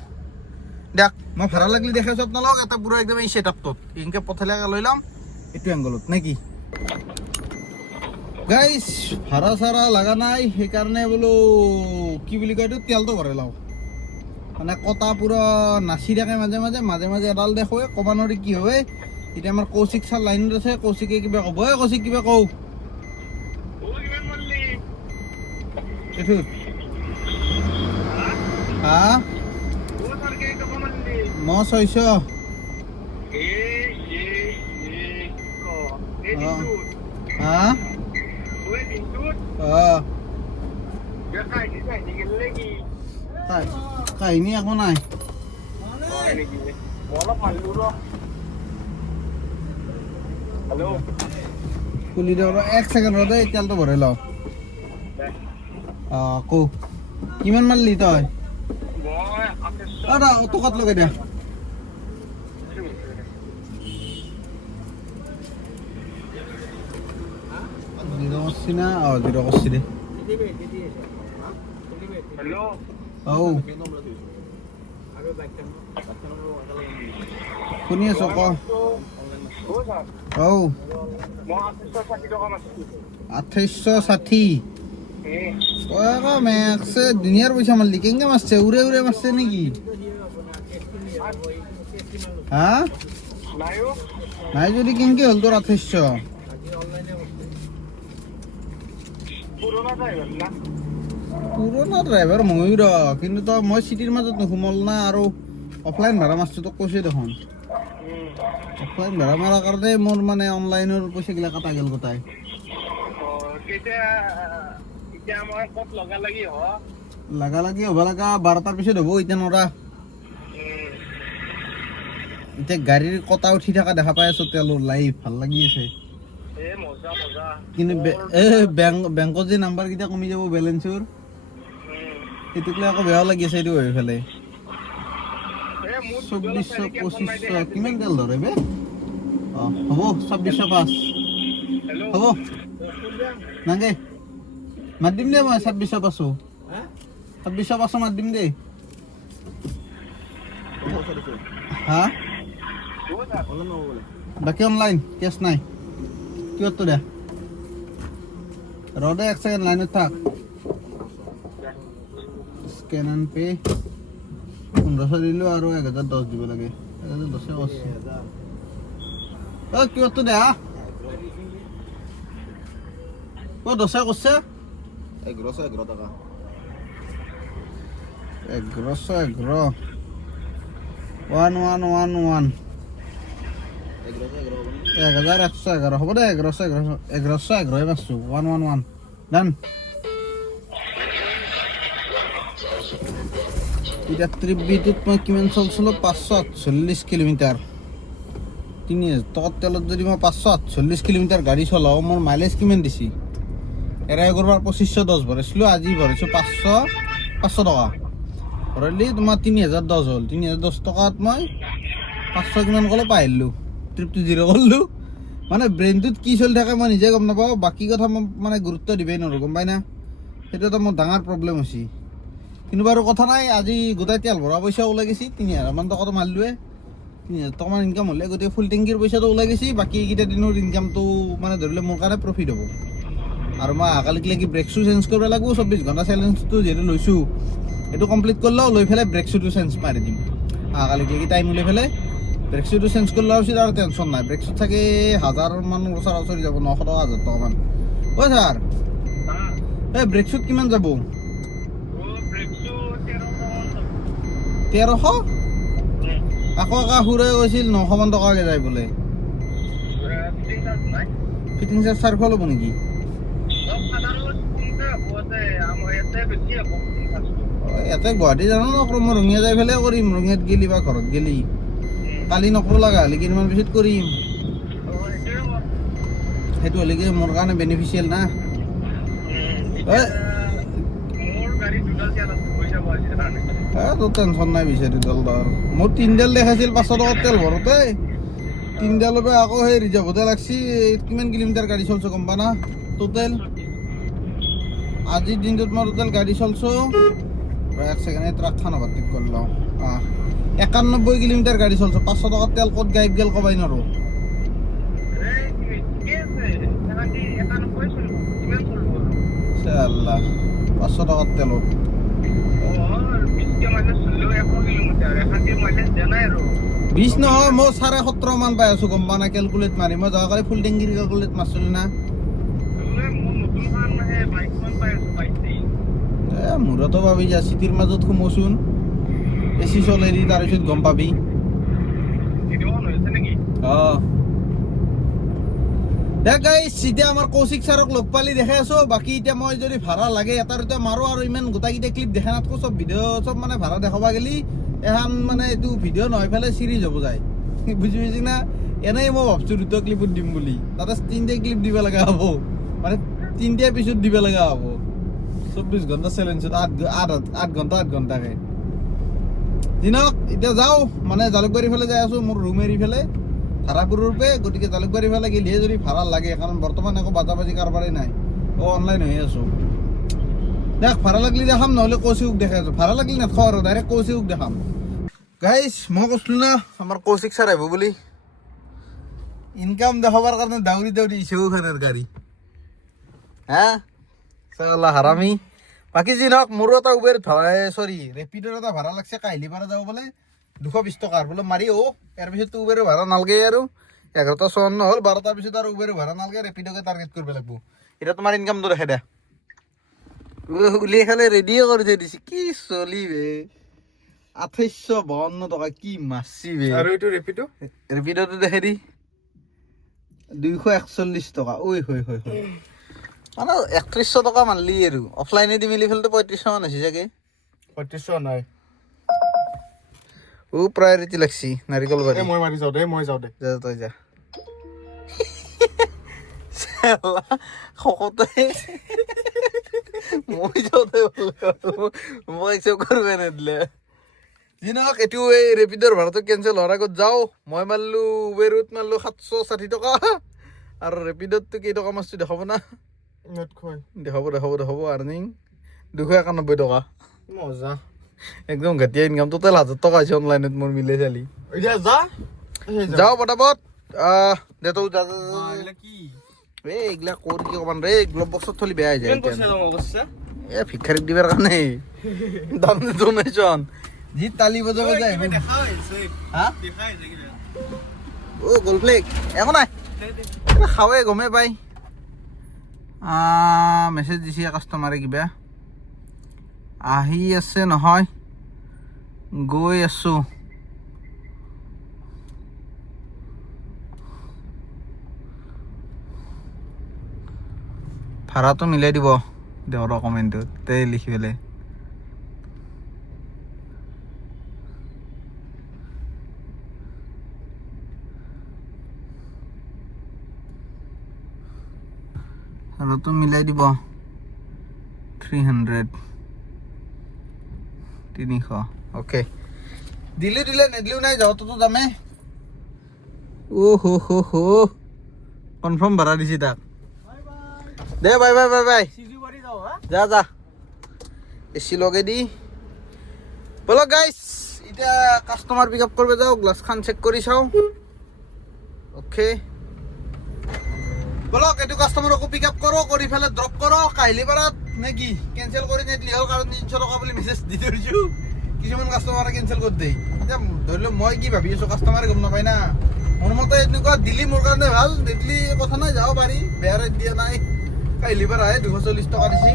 দেখ মই ভাড়া লাগিলে দেখাইছোঁ আপোনালোক এটা পুৰা একদম এই ছেটআপটোত এনেকৈ পঠালে লৈ ল'ম এইটো এংগলত নে কি গাইছ ভাড়া চাড়া লগা নাই সেইকাৰণে বোলো কি বুলি কয় এইটো তেলটো ভৰাই লওঁ মানে কটা পুৰা নাচি থাকে মাজে মাজে এডাল দেখোৱে ক'ব নোৱাৰি কি হয় এতিয়া আমাৰ কৌশিক ছাৰ লাইনত আছে কৌশিকে কিবা ক'ব কৌশিক কিবা কওঁ এইটো হা মই 600 হা কাহিনী একো নাই খুলি দিওঁ আৰু 1 ছেকেণ্ডতে তেলটো ভৰাই লওঁ কৌ কিমান মাৰিলি তই টকাত লগাই দিয়া জিৰ' কৰিছি না জিৰ' কৰিছি দে শুনি আছো ক 2860 তই আকৌ মেক্সে দুনিয়াৰ পইচা মাৰিলি কেনেকৈ মাৰছে উৰে মাৰছে নেকি হা নাই যদি কেনেকৈ হ'ল তোৰ 2800 পুৰণা ড্ৰাইভাৰ ময়ো ৰ কিন্তু তই মই চিটিৰ মাজত নোসোমাল না আৰু অফলাইন ভাড়া মাৰছোঁ তোক কৈছে দেখোন অফলাইন ভাড়া মাৰাৰ কাৰণে মোৰ মানে অনলাইনৰ পইচাগিলা কটা গ'ল গোটাই লাগা লাগি হ'ব লগা 12টাৰ পিছত হ'ব এতিয়া নৰা এতিয়া গাড়ীৰ কটা উঠি থকা দেখা পাই আছো তেলৰ লাইভ ভাল লাগি আছে কিন্তু বেংকত যে নাম্বাৰ কেইটা কমি যাব বেলেঞ্চৰ সেইটোক লৈ আকৌ বেয়াও লাগি আছে এইটো হৈ পেলাই 2400 2500 কিমান তেল ধৰে বে হ'ব 2605 হ'ব নাগে মাত দিম দে মই 2605 মাত দিম দে হা বাকী অনলাইন কেছ নাই কিহতো দে ৰদে 1 ছেকেণ্ড লাইনত থাক স্কেন এণ্ড পে 1500 দিলোঁ আৰু 1010 দিব লাগে 1010 কিহতো দে হা 10 কৈছে 1111 টকা 1111 1111 1111 হ'ব দে 1111 মাৰছোঁ 111 ডান এতিয়া ট্ৰিপ বিটোত মই কিমান চলিছিলোঁ 548 কিলোমিটাৰ 3000 টকাৰ তেলত যদি মই 548 কিলোমিটাৰ গাড়ী চলাওঁ মোৰ মাইলেজ কিমান দিছি এৰাই কৰবাৰ 2510 ভৰাইছিলোঁ আজি ভৰাইছোঁ 500 টকা ভৰালি তোমাৰ 3010 হ'ল 3010 টকাত মই 500 কিমান ক'লে পাইছিলোঁ ট্ৰিপটো জিৰ' কৰিলোঁ মানে ব্ৰেইনটোত কি চলি থাকে মই নিজে গম নাপাওঁ বাকী কথা মই মানে গুৰুত্ব দিবই নোৱাৰোঁ গম পাই না সেইটো এটা মোৰ ডাঙৰ প্ৰব্লেম হৈছে কিন্তু বাৰু কথা নাই আজি গোটাই তেল ভৰা পইচা ওলাই গৈছে 3000 মান টকাটো মাৰিলোৱে 3000 টকামান ইনকাম হ'লে গোটেই ফুল টেংকিৰ পইচাটো ওলাই গৈছে বাকী এইকেইটা দিনৰ ইনকামটো মানে ধৰিলে মোৰ কাৰণে প্ৰফিট হ'ব আৰু মই আগালৈকে ব্ৰেক শ্বু চেঞ্জ কৰিব লাগিব 24 ঘণ্টা চেলেঞ্জটো যিহেতু লৈছোঁ এইটো কমপ্লিট কৰিলেও লৈ পেলাই ব্ৰেক শ্বুটো চেঞ্জ মাৰি দিম আগালৈকে টাইম উলাই পেলাই ব্ৰেক শ্বুটো চেঞ্জ কৰি লোৱাৰ পিছত আৰু টেনশ্যন নাই ব্ৰেক শ্বুট চাগে 1000 মান ওচৰা যাব 900 টকা 1000 টকামান ঐ ছাৰ এই ব্ৰেক শ্বুট কিমান যাব 1300 আকৌ সুৰে কৈছিল 900 মান টকাকৈ যায় বোলে ফিটিং চাৰ্জ 400 ল'ব নেকি ইয়াতে গুৱাহাটী জানো নকৰোঁ মই ৰঙিয়া যাই পেলাই কৰিম ৰঙিয়াত গেলি বা ঘৰত গেলি কালি নকৰোঁ লগা হ'লে কেইদিনমান পিছত কৰিম সেইটো হ'লে কি মোৰ কাৰণে বেনিফিচিয়েল না তোৰ টেনশ্যন নাই বিচাৰি দল মোৰ 3 ডাল দেখাইছিল 500 টকাত তেল ভৰোঁতে 3 ডালৰ পৰা আকৌ সেই ৰিজাৰ্ভতে লাগছি কিমান কিলোমিটাৰ গাড়ী চলছো গম পা না টোটেল আজিৰ দিনটোত মই টোটেল গাড়ী চলছো এক ছেকেণ্ড ট্ৰাকখন অভাৰটেক কৰি লওঁ 91 কিলোমিটাৰ গাড়ী চলছো 500 টকাত তেল ক'ত গাইব গেল ক'বাই নোৱাৰোঁ আল্লাহ 500 টকাত তেলত 20 নহয় মই 17.5 মান পাই আছো গম পা না কেলকুলেট মাৰি মই যোৱাকালি ফুল টেংকিৰ কেলকুলেট মাৰিছিলো না মোৰতো ভাবি যা চিটিৰ মাজত সোমোচোন এচি চলে দি তাৰপিছত গম পাবি দেখ গাইছ এতিয়া আমাৰ কৌশিক ছাৰক লগ পালি দেখাই আছো বাকী এতিয়া মই যদি ভাড়া লাগে এটাৰ এতিয়া মাৰো আৰু ইমান গোটেইকেইটা ক্লিপ দেখা নাথাকো চব ভিডিঅ' চব মানে ভাড়া দেখাবা গেলি এখন মানে এইটো ভিডিঅ' নহয় পেলাই চিৰিজ হ'ব যায় বুজি পাইছি না এনেই মই ভাবছোঁ 2টা ক্লিপত দিম বুলি তাতে 3টা ক্লিপ দিব লগা হ'ব মানে 3টা এপিছড দিব লগা হ'ব 24 ঘণ্টা চেলেঞ্জত 8 ঘণ্টাকে দিনক এতিয়া যাওঁ মানে জালুকবাৰী ফালে যাই আছো মোৰ ৰুম এৰি পেলাই ধাৰাপুৰৰ পে গতিকে জালুকবাৰী ফালে গেলিহে যদি ভাড়া লাগে কাৰণ বৰ্তমান একো বাজাবাজি কাৰবাৰেই নাই অনলাইন হৈ আছো দেখ ভাড়া লাগলি দেখাম নহ'লে কৌশিক দেখাই আছো ভাড়া লাগলি নাথাকো আৰু ডাইৰেক্ট কৌশিক দেখাম গাইছ মই কৈছিলো না আমাৰ কৌশিক ছাৰ আহিব বুলি ইনকাম দেখাবৰ কাৰণে দাউৰি দাউৰি ইছৌখানৰ গাড়ী হা চালা হাৰামি বাকী যি নহওক মোৰো এটা উবেৰ ভাড়া চৰি ৰেপিডৰ এটা ভাড়া লাগছে কাহিলি পাৰা যাব বোলে 220 টকাৰ বোলে মাৰি ইয়াৰ পিছততো উবেৰ ভাড়া নালগে আৰু 11:54 হ'ল 12টাৰ পিছত আৰু উবেৰ ভাড়া নালগে ৰেপিডকে টাৰ্গেট কৰিব লাগিব এতিয়া তোমাৰ ইনকামটো দেখাই দে উলিয়াই খালে ৰেডিয়ে কৰি থৈ দিছে কি চলি বে 2852 টকা কি মাছি বে আৰু এইটো ৰেপিডটো দেখাই দি 241 টকা ঐ হয় মানে 3100 টকা মানলি আৰু অফলাইনে দি মিলি ফেলতো 3500 মান হৈছে চাগে 3500 নাই প্ৰায়ৰিটি লাগছি নাৰিকল বাৰী মই মাৰি যাওঁ দে মই যাওঁ দে যা তই যা চালা খকতে মই যাওঁতে মই একচেপ্ট কৰিব নিদিলে যি নহওক এইটো এই ৰেপিডৰ ভাড়াটো কেঞ্চেল হোৱাৰ আগত যাওঁ মই মাৰিলো উবেৰত মাৰিলো 760 টকা আৰু ৰেপিডতটো কেইটকা মাছটো দেখাব না দেখাব আৰ্নিং 291 টকা মজা একদম ঘাটিয়া ইনকাম টোটেল 1000 টকা আছে অনলাইনত মোৰ মিলে চালি এতিয়া যা যাও পটাপট দেতো যা কি এইগিলা কৰ কি কমান ৰে গ্লব বক্সত থলি বেয়া হৈ যায় অৱস্থা ভিক্ষাৰীক দিবৰ কাৰণে দাম ডোনেশ্যন যি তালি বজাব যায় হা গ'ল প্লেক একো নাই খাওঁৱে গমেই পাই মেছেজ দিছে কাষ্টমাৰে কিবা আহি আছে নহয় গৈ আছো ভাড়াটো মিলাই দিব দেওৰ কমেণ্টত তে লিখি পেলাই ভাড়াটো মিলাই দিব 300 300 অ'কে দিলে নেদিলেও নাই যাওঁতোতো যামে কনফাৰ্ম ভাড়া দিছি তাক দে বাই যা এচি লগাই দি বলক গাইছ এতিয়া কাষ্টমাৰ পিক আপ কৰিব যাওঁ গ্লাছখন চেক কৰি চাওঁ অ'কে বলক এইটো কাষ্টমাৰকো পিক আপ কৰোঁ কৰি পেলাই ড্ৰপ কৰোঁ কাহিলিপাৰাত নে কি কেঞ্চেল কৰি নিদিলি হ'ল কাৰণ 300 টকা বুলি মেছেজ দি থৈছোঁ কিছুমান কাষ্টমাৰে কেঞ্চেল কৰি দিয়ে এতিয়া ধৰি লওক মই কি ভাবি আছোঁ কাষ্টমাৰে গম নাপায় না মোৰ মতে এনেকুৱা দিলি মোৰ কাৰণে ভাল নিদিলি কথা নাই যাব পাৰি বেয়া ৰেট দিয়া নাই কাহিলিপাৰাহে 240 টকা দিছি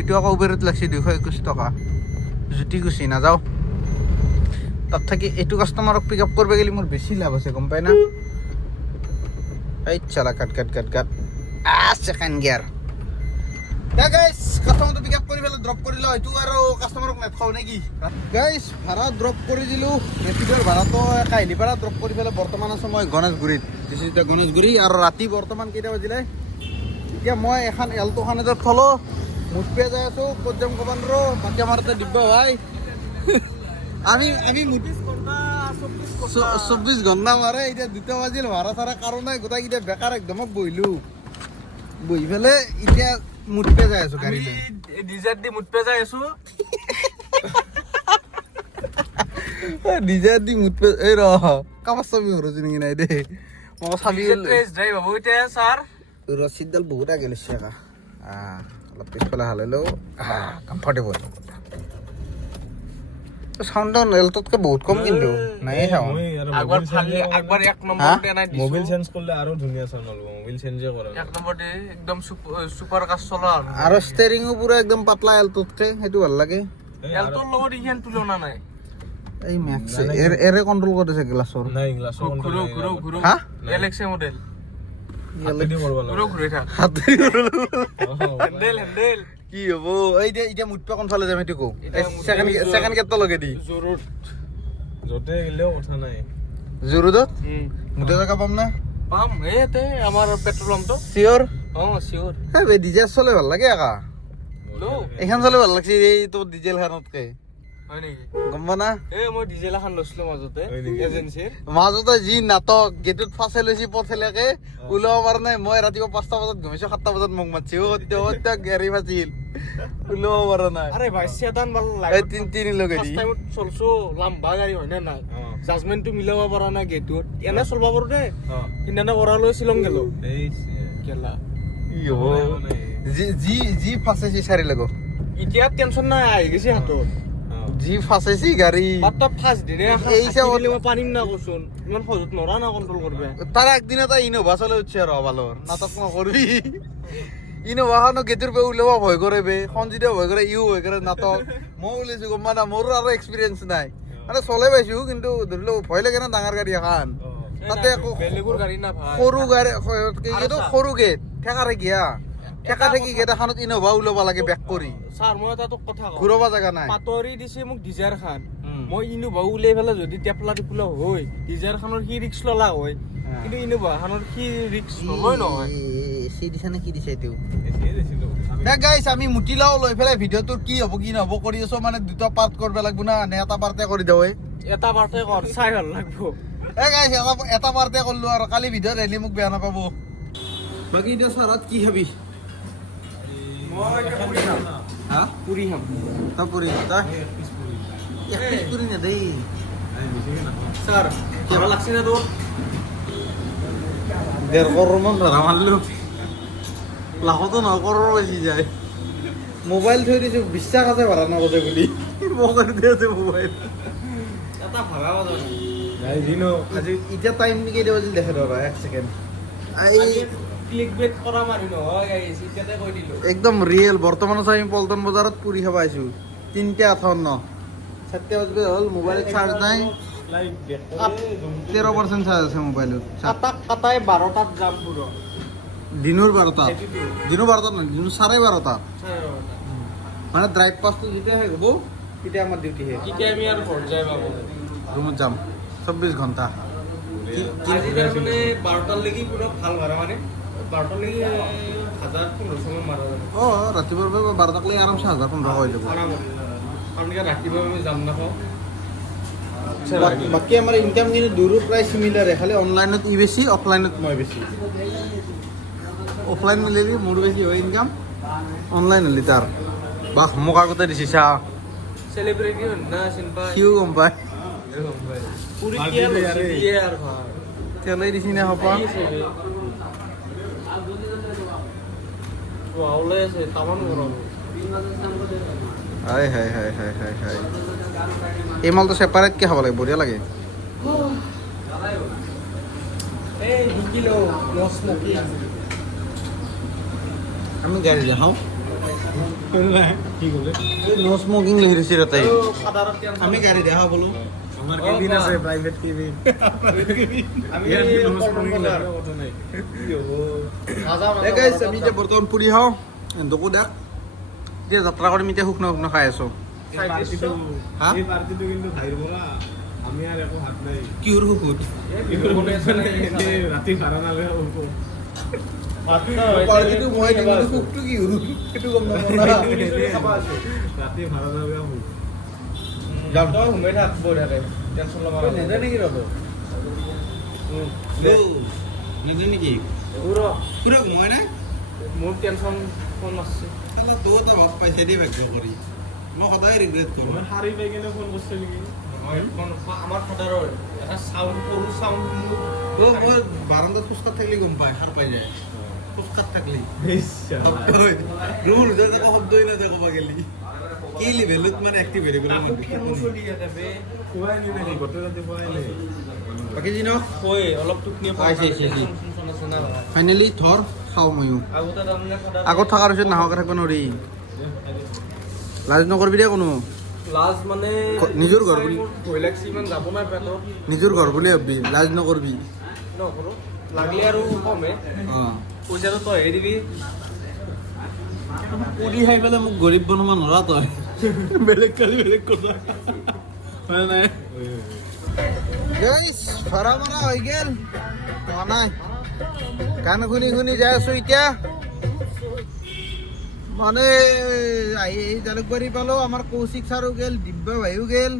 এইটো আকৌ উবেৰত লাগছি 221 টকা জুতি গুচি নাযাওঁ তাত থাকি এইটো কাষ্টমাৰক পিক আপ কৰিব গ'লে মোৰ বেছি লাভ আছে গম পাই না এই চালা কাট ছেকেণ্ড গিয়াৰ গাইছ কাষ্টমাৰটো পিক আপ কৰি পেলাই ড্ৰপ কৰি লওঁ এইটো আৰু কাষ্টমাৰক নেথাও নেকি গাইছ ভাড়া ড্ৰপ কৰি দিলোঁ ৰেপিডৰ ভাড়াটো কাহিলীপাৰা ড্ৰপ কৰি পেলাই বৰ্তমান আছোঁ মই গণেশগুৰিত দিছ এতিয়া গণেশগুৰি আৰু ৰাতি বৰ্তমান কেইটা বাজিলে এতিয়া মই এখন এল্টোখন এটা থলোঁ মুঠপে যাই আছোঁ ক'ত যাম ক'ব নোৱাৰোঁ বাকী আমাৰ এটা দিব্য ভাই আমি 24 ঘণ্টা মাৰে এতিয়া 2 বাজিল ভাড়া চাৰা কাৰণে গোটেইকেইটা বেকাৰ একদমত বহিলোঁ বহি পেলাই এতিয়া মুঠপে যাই আছোঁ গাড়ীলৈ ডিজাৰ দি মুঠপে যাই আছো ডিজাৰ দি মুঠপে এই ৰ কাবাৰ চাবি হৰছি নেকি নাই দেই মই চাবি টেষ্ট ড্ৰাইভ হ'ব এতিয়া ছাৰ ৰচিদডাল বহুত আগে লৈছে একা অলপ পিছফালে হালাইলেও কমফৰ্টেবল চাউণ্ডটো নেলটোতকৈ বহুত কম কিন্তু নাই চাউণ্ড একবাৰ ফালি একবাৰ এক নম্বৰতে নাই দিছো মোবাইল চেঞ্জ কৰলে আৰো ধুনিয়া সাউন্ড হলো মোবাইল চেঞ্জে কৰে এক নম্বৰতে একদম সুপাৰ কাজ চলা আৰু ষ্টেৰিঙো পুৰা একদম পাতলা এলটোতকৈ সেইটো ভাল লাগে এলটোৰ লগত ইখান তুলনা নাই এই মেক্স এৰে কণ্ট্ৰল কৰিছে গ্লাছৰ নাই গ্লাস ঘুৰো ঘুৰো ঘুৰো হা এলেক্সে মডেল হাতে দিয়ে কৰব ঘুৰো ঘুৰি থাক হাতে হেন্ডেল হেন্ডেল কি হ'ব এই এতিয়া মুঠপে কোনফালে যাম সেইটো কওঁ ছেকেণ্ড গেটটো লগাই দি জৰুৰ যতে গেলেও কথা নাই জোৰোদত গোটেই জেগা পাম না পাম এতে আমাৰ পেট্ৰল পাম্পটো চিয়ৰ চিয়ৰ এই ডিজেল চলে ভাল লাগে একা লো এইখন চলে ভাল লাগছে এই তোৰ ডিজেল খানতকে হয় নেকি গম পা না মই ডিজেল এখন লৈছিলো মাজতে এজেঞ্চিৰ মাজতে যি নাটক গেটত ফাঁচে লৈছি পথেলেকে ওলাব পৰা নাই মই ৰাতিপুৱা 5টা বজাত ঘুমাইছো 7টা বজাত মোক মাতছি গাড়ী ফাঁচিল ওলাব পৰা নাই আৰে ভাই চেতান ভাল এই লাগে তিনি লগাই দি ফাৰ্ষ্ট টাইমত চলছো লাম্বা গাড়ী হয় না নাই জাজমেন্টটো মিলাব পৰা নাই গেটত এনে চলব পাৰো দে সিদিনা ওৰালৈ শ্বিলং গেলো এই গেলা কি হ'ব যি ফাঁচাইছি চাৰি লগো এতিয়া টেনচন নাই আহি গৈছে হাতত যি ফাঁচাইছি গাড়ী মাত্ৰ ফাৰ্ষ্ট দিনে এই হিচাপত মই পাৰিম না কৈছোন ইমান সহজত নৰা না কণ্ট্ৰল কৰিব তাৰ একদিন এটা ইনোভা চলে উঠছে আৰু ভালৰ নাটক নকৰবি ইনোভাখনো গেটৰ পৰা ওলাব ভয় কৰে বে সঞ্জিতেও ভয় কৰে ইও ভয় কৰে নাটক মই ওলাইছো গম পানা মোৰো আৰু এক্সপিৰিয়েঞ্চ নাই মানে চলে পাইছো কিন্তু ধৰি লওক ভয় লাগে না ডাঙৰ গাড়ী এখন তাতে আকৌ বেলেগৰ গাড়ী না ভাই সৰু গাড়ী সৰু গেট ঠেকাৰে গিয়া ঠেকা ঠেকি গেট এখনত ইনোভা ওলাব লাগে বেক কৰি ছাৰ মই এটা তোক কথা কওঁ ঘূৰাব জেগা নাই পাতৰি দিছে মোক ডিজাৰ খান মই ইনোভা উলিয়াই পেলাই যদি টেপলা টিপলা হয় ডিজাৰ খানৰ সি ৰিক্স ললা হয় কিন্তু ইনোভা খানৰ সি ৰিক্স নলয় নহয় চি দিছে নে কি দিছে এইটো এসে দিছিল গাইছ আমি মুটি লাও লৈ পেলাই ভিডিঅ'টোৰ কি হ'ব কি নহ'ব কৰি আছো মানে দুটা পাৰ্ট কৰিব লাগিব না নে এটা পাৰ্টে কৰি দিওঁ এটা পাৰ্টে কৰ চাই ভাল লাগব গাইছ এটা পাৰ্টে কৰিলো আৰু কালি ভিডিঅ'ত আহিলে মোক বেয়া নাপাব বাকী এতিয়া চাৰত কি খাবি হা পুৰি খাম তই পুৰি তই এক পিচ পুৰি নেদেই ছাৰ কেৱল লাগছি না তোৰ 1.5 কৰোৰ মান ধৰা মাৰিলো লাখতো 9 কৰোৰ বেছি যায় মোবাইল থৈ দিছো বিশ্বাস আছে ভাড়া নগদে বুলি মোক দি আছে মোবাইল এটা ভাগা বাজা নাই দিনো আজি এতিয়া টাইম কেইটা বাজিল দেখে ধৰা 1 সেকেন্ড ক্লিক বেট কৰা মাৰি নহয় গাইছ এতিয়াতে কৈ দিলো একদম ৰিয়েল বৰ্তমান আছে আমি পল্টন বজাৰত পুৰি খাব আহিছো 3:58 7টা বাজবে হ'ল মোবাইল চাৰ্জ নাই লাইক 13% চাৰ্জ আছে মোবাইলত কাটাই 12টাত যাম পুৰো দিনৰ 12টাত দিনৰ 12টাত নহয় দিনৰ 12:30 মানে ড্ৰাইভ পাছটো যেতিয়া শেষ হ'ব তেতিয়া আমাৰ ডিউটি শেষ তেতিয়া আমি আৰু ঘৰ যাই পাব ৰুমত যাম 24 ঘণ্টা আজি তাৰমানে 12টাৰ লাগি পুৰা ভাল ভাড়া মানে 12টাৰ লাগি 1500 মাৰা যাব ৰাতিপুৱাৰ পৰা 12টাক লৈ আৰামছে 1500 হৈ যাব আৰামত কাৰণ কি ৰাতিপুৱা আমি যাম নাপাওঁ বাকী আমাৰ ইনকাম কিন্তু দুৰো প্ৰায় চিমিলাৰে খালি অনলাইনত ই বেছি অফলাইনত মই বেছি অফলাইন মিলিলে মোৰ বেছি হয় ইনকাম অনলাইন হ'লে তাৰ বাহ মোক আগতে দিছি চা সেলিব্ৰিটি হয় না চিনপা সিও গম পায় পুৰি কিয়া লৈছে দিয়ে আৰু ভাই তেলেই দিছি নে হপা আউলে আছে তামান গৰম হাই এই মালটো সেপাৰেটকে খাব লাগে বঢ়িয়া লাগে এই কিলো লস নাকি আমি গাড়ী দেখাওঁ কি করলে নো স্মোকিং লিখি দিছি তাতে সাধারণ আমি গাড়ী দেখা বোলো আমার কেবিন আছে প্রাইভেট কেবিন আমি কথা নাই গাইছ আমি এতিয়া বৰ্তমান পুৰি খাওঁ এন্দকো দেখ এতিয়া যাত্ৰা কৰিম এতিয়া শুকনো শুকনো খাই আছো এই পাৰ্টিটো হা? এই পাৰ্টিটো কিন্তু ভাইৰ পৰা আমি আৰু একো হাত নাই কিহৰ শুকুত এনেই ৰাতি ভাড়া নালে হ'ব পাৰ্টিটো মই দিম কিন্তু শুকটো কি সেইটো গম নাপাওঁ ৰাতি ভাড়া নালে হ'ব যাম তই সোমাই থাক বৈ থাকে টেনশ্যন ল'ব তই নেদে নেকি ৰ'ব নেদে নেকি পুৰা ঘুমাই নাই মোৰ টেনশ্যন ফোন আছে চালা তই এটা ভাব পাইছে দেই ভাগ্য কৰি মই সদায় ৰিগ্ৰেট কৰোঁ মই শাৰী পাই কিনে ফোন কৰিছে নেকি আমাৰ ফাদাৰৰ এটা চাউণ্ড সৰু চাউণ্ড মই বাৰান্দাত খোজকাঢ়ি থাকিলে গম পায় সাৰ পাই যায় খোজকাঢ়ি থাকিলে ৰুমৰ ভিতৰত একো শব্দই নাযায় ক'ব গেলি কি লেভেলত মানে এক্টিভ হৈ থাকিব খোৱাই নি নেকি গোটেই ৰাতি খোৱাই নাই বাকী যি নহওক অলপ টোপনি ফাইনেলি থৰ খাওঁ ময়ো আগতে তাৰমানে আগত থকাৰ পিছত নাহকে থাকিব নোৱাৰি লাজ নকৰবি দে কোনো লাজ মানে নিজৰ ঘৰ বুলি ভয় লাগছে ইমান যাব নাই পেটত নিজৰ ঘৰ বুলি ভাববি লাজ নকৰবি নকৰোঁ লাগিলে আৰু কমে অঁ পইচাটো তই হেৰি দিবি পুৰি খাই পেলাই মোক গৰীব বনাব নোৱাৰা তই বেলেগ কালি বেলেগ কথা হয় নাই গাইছ ভাড়া মাৰা হৈ গেল হোৱা নাই গান শুনি শুনি যাই আছো এতিয়া মানে আহি জালুকবাৰী পালো আমাৰ কৌশিক ছাৰো গেল দিব্যা ভাইও গেল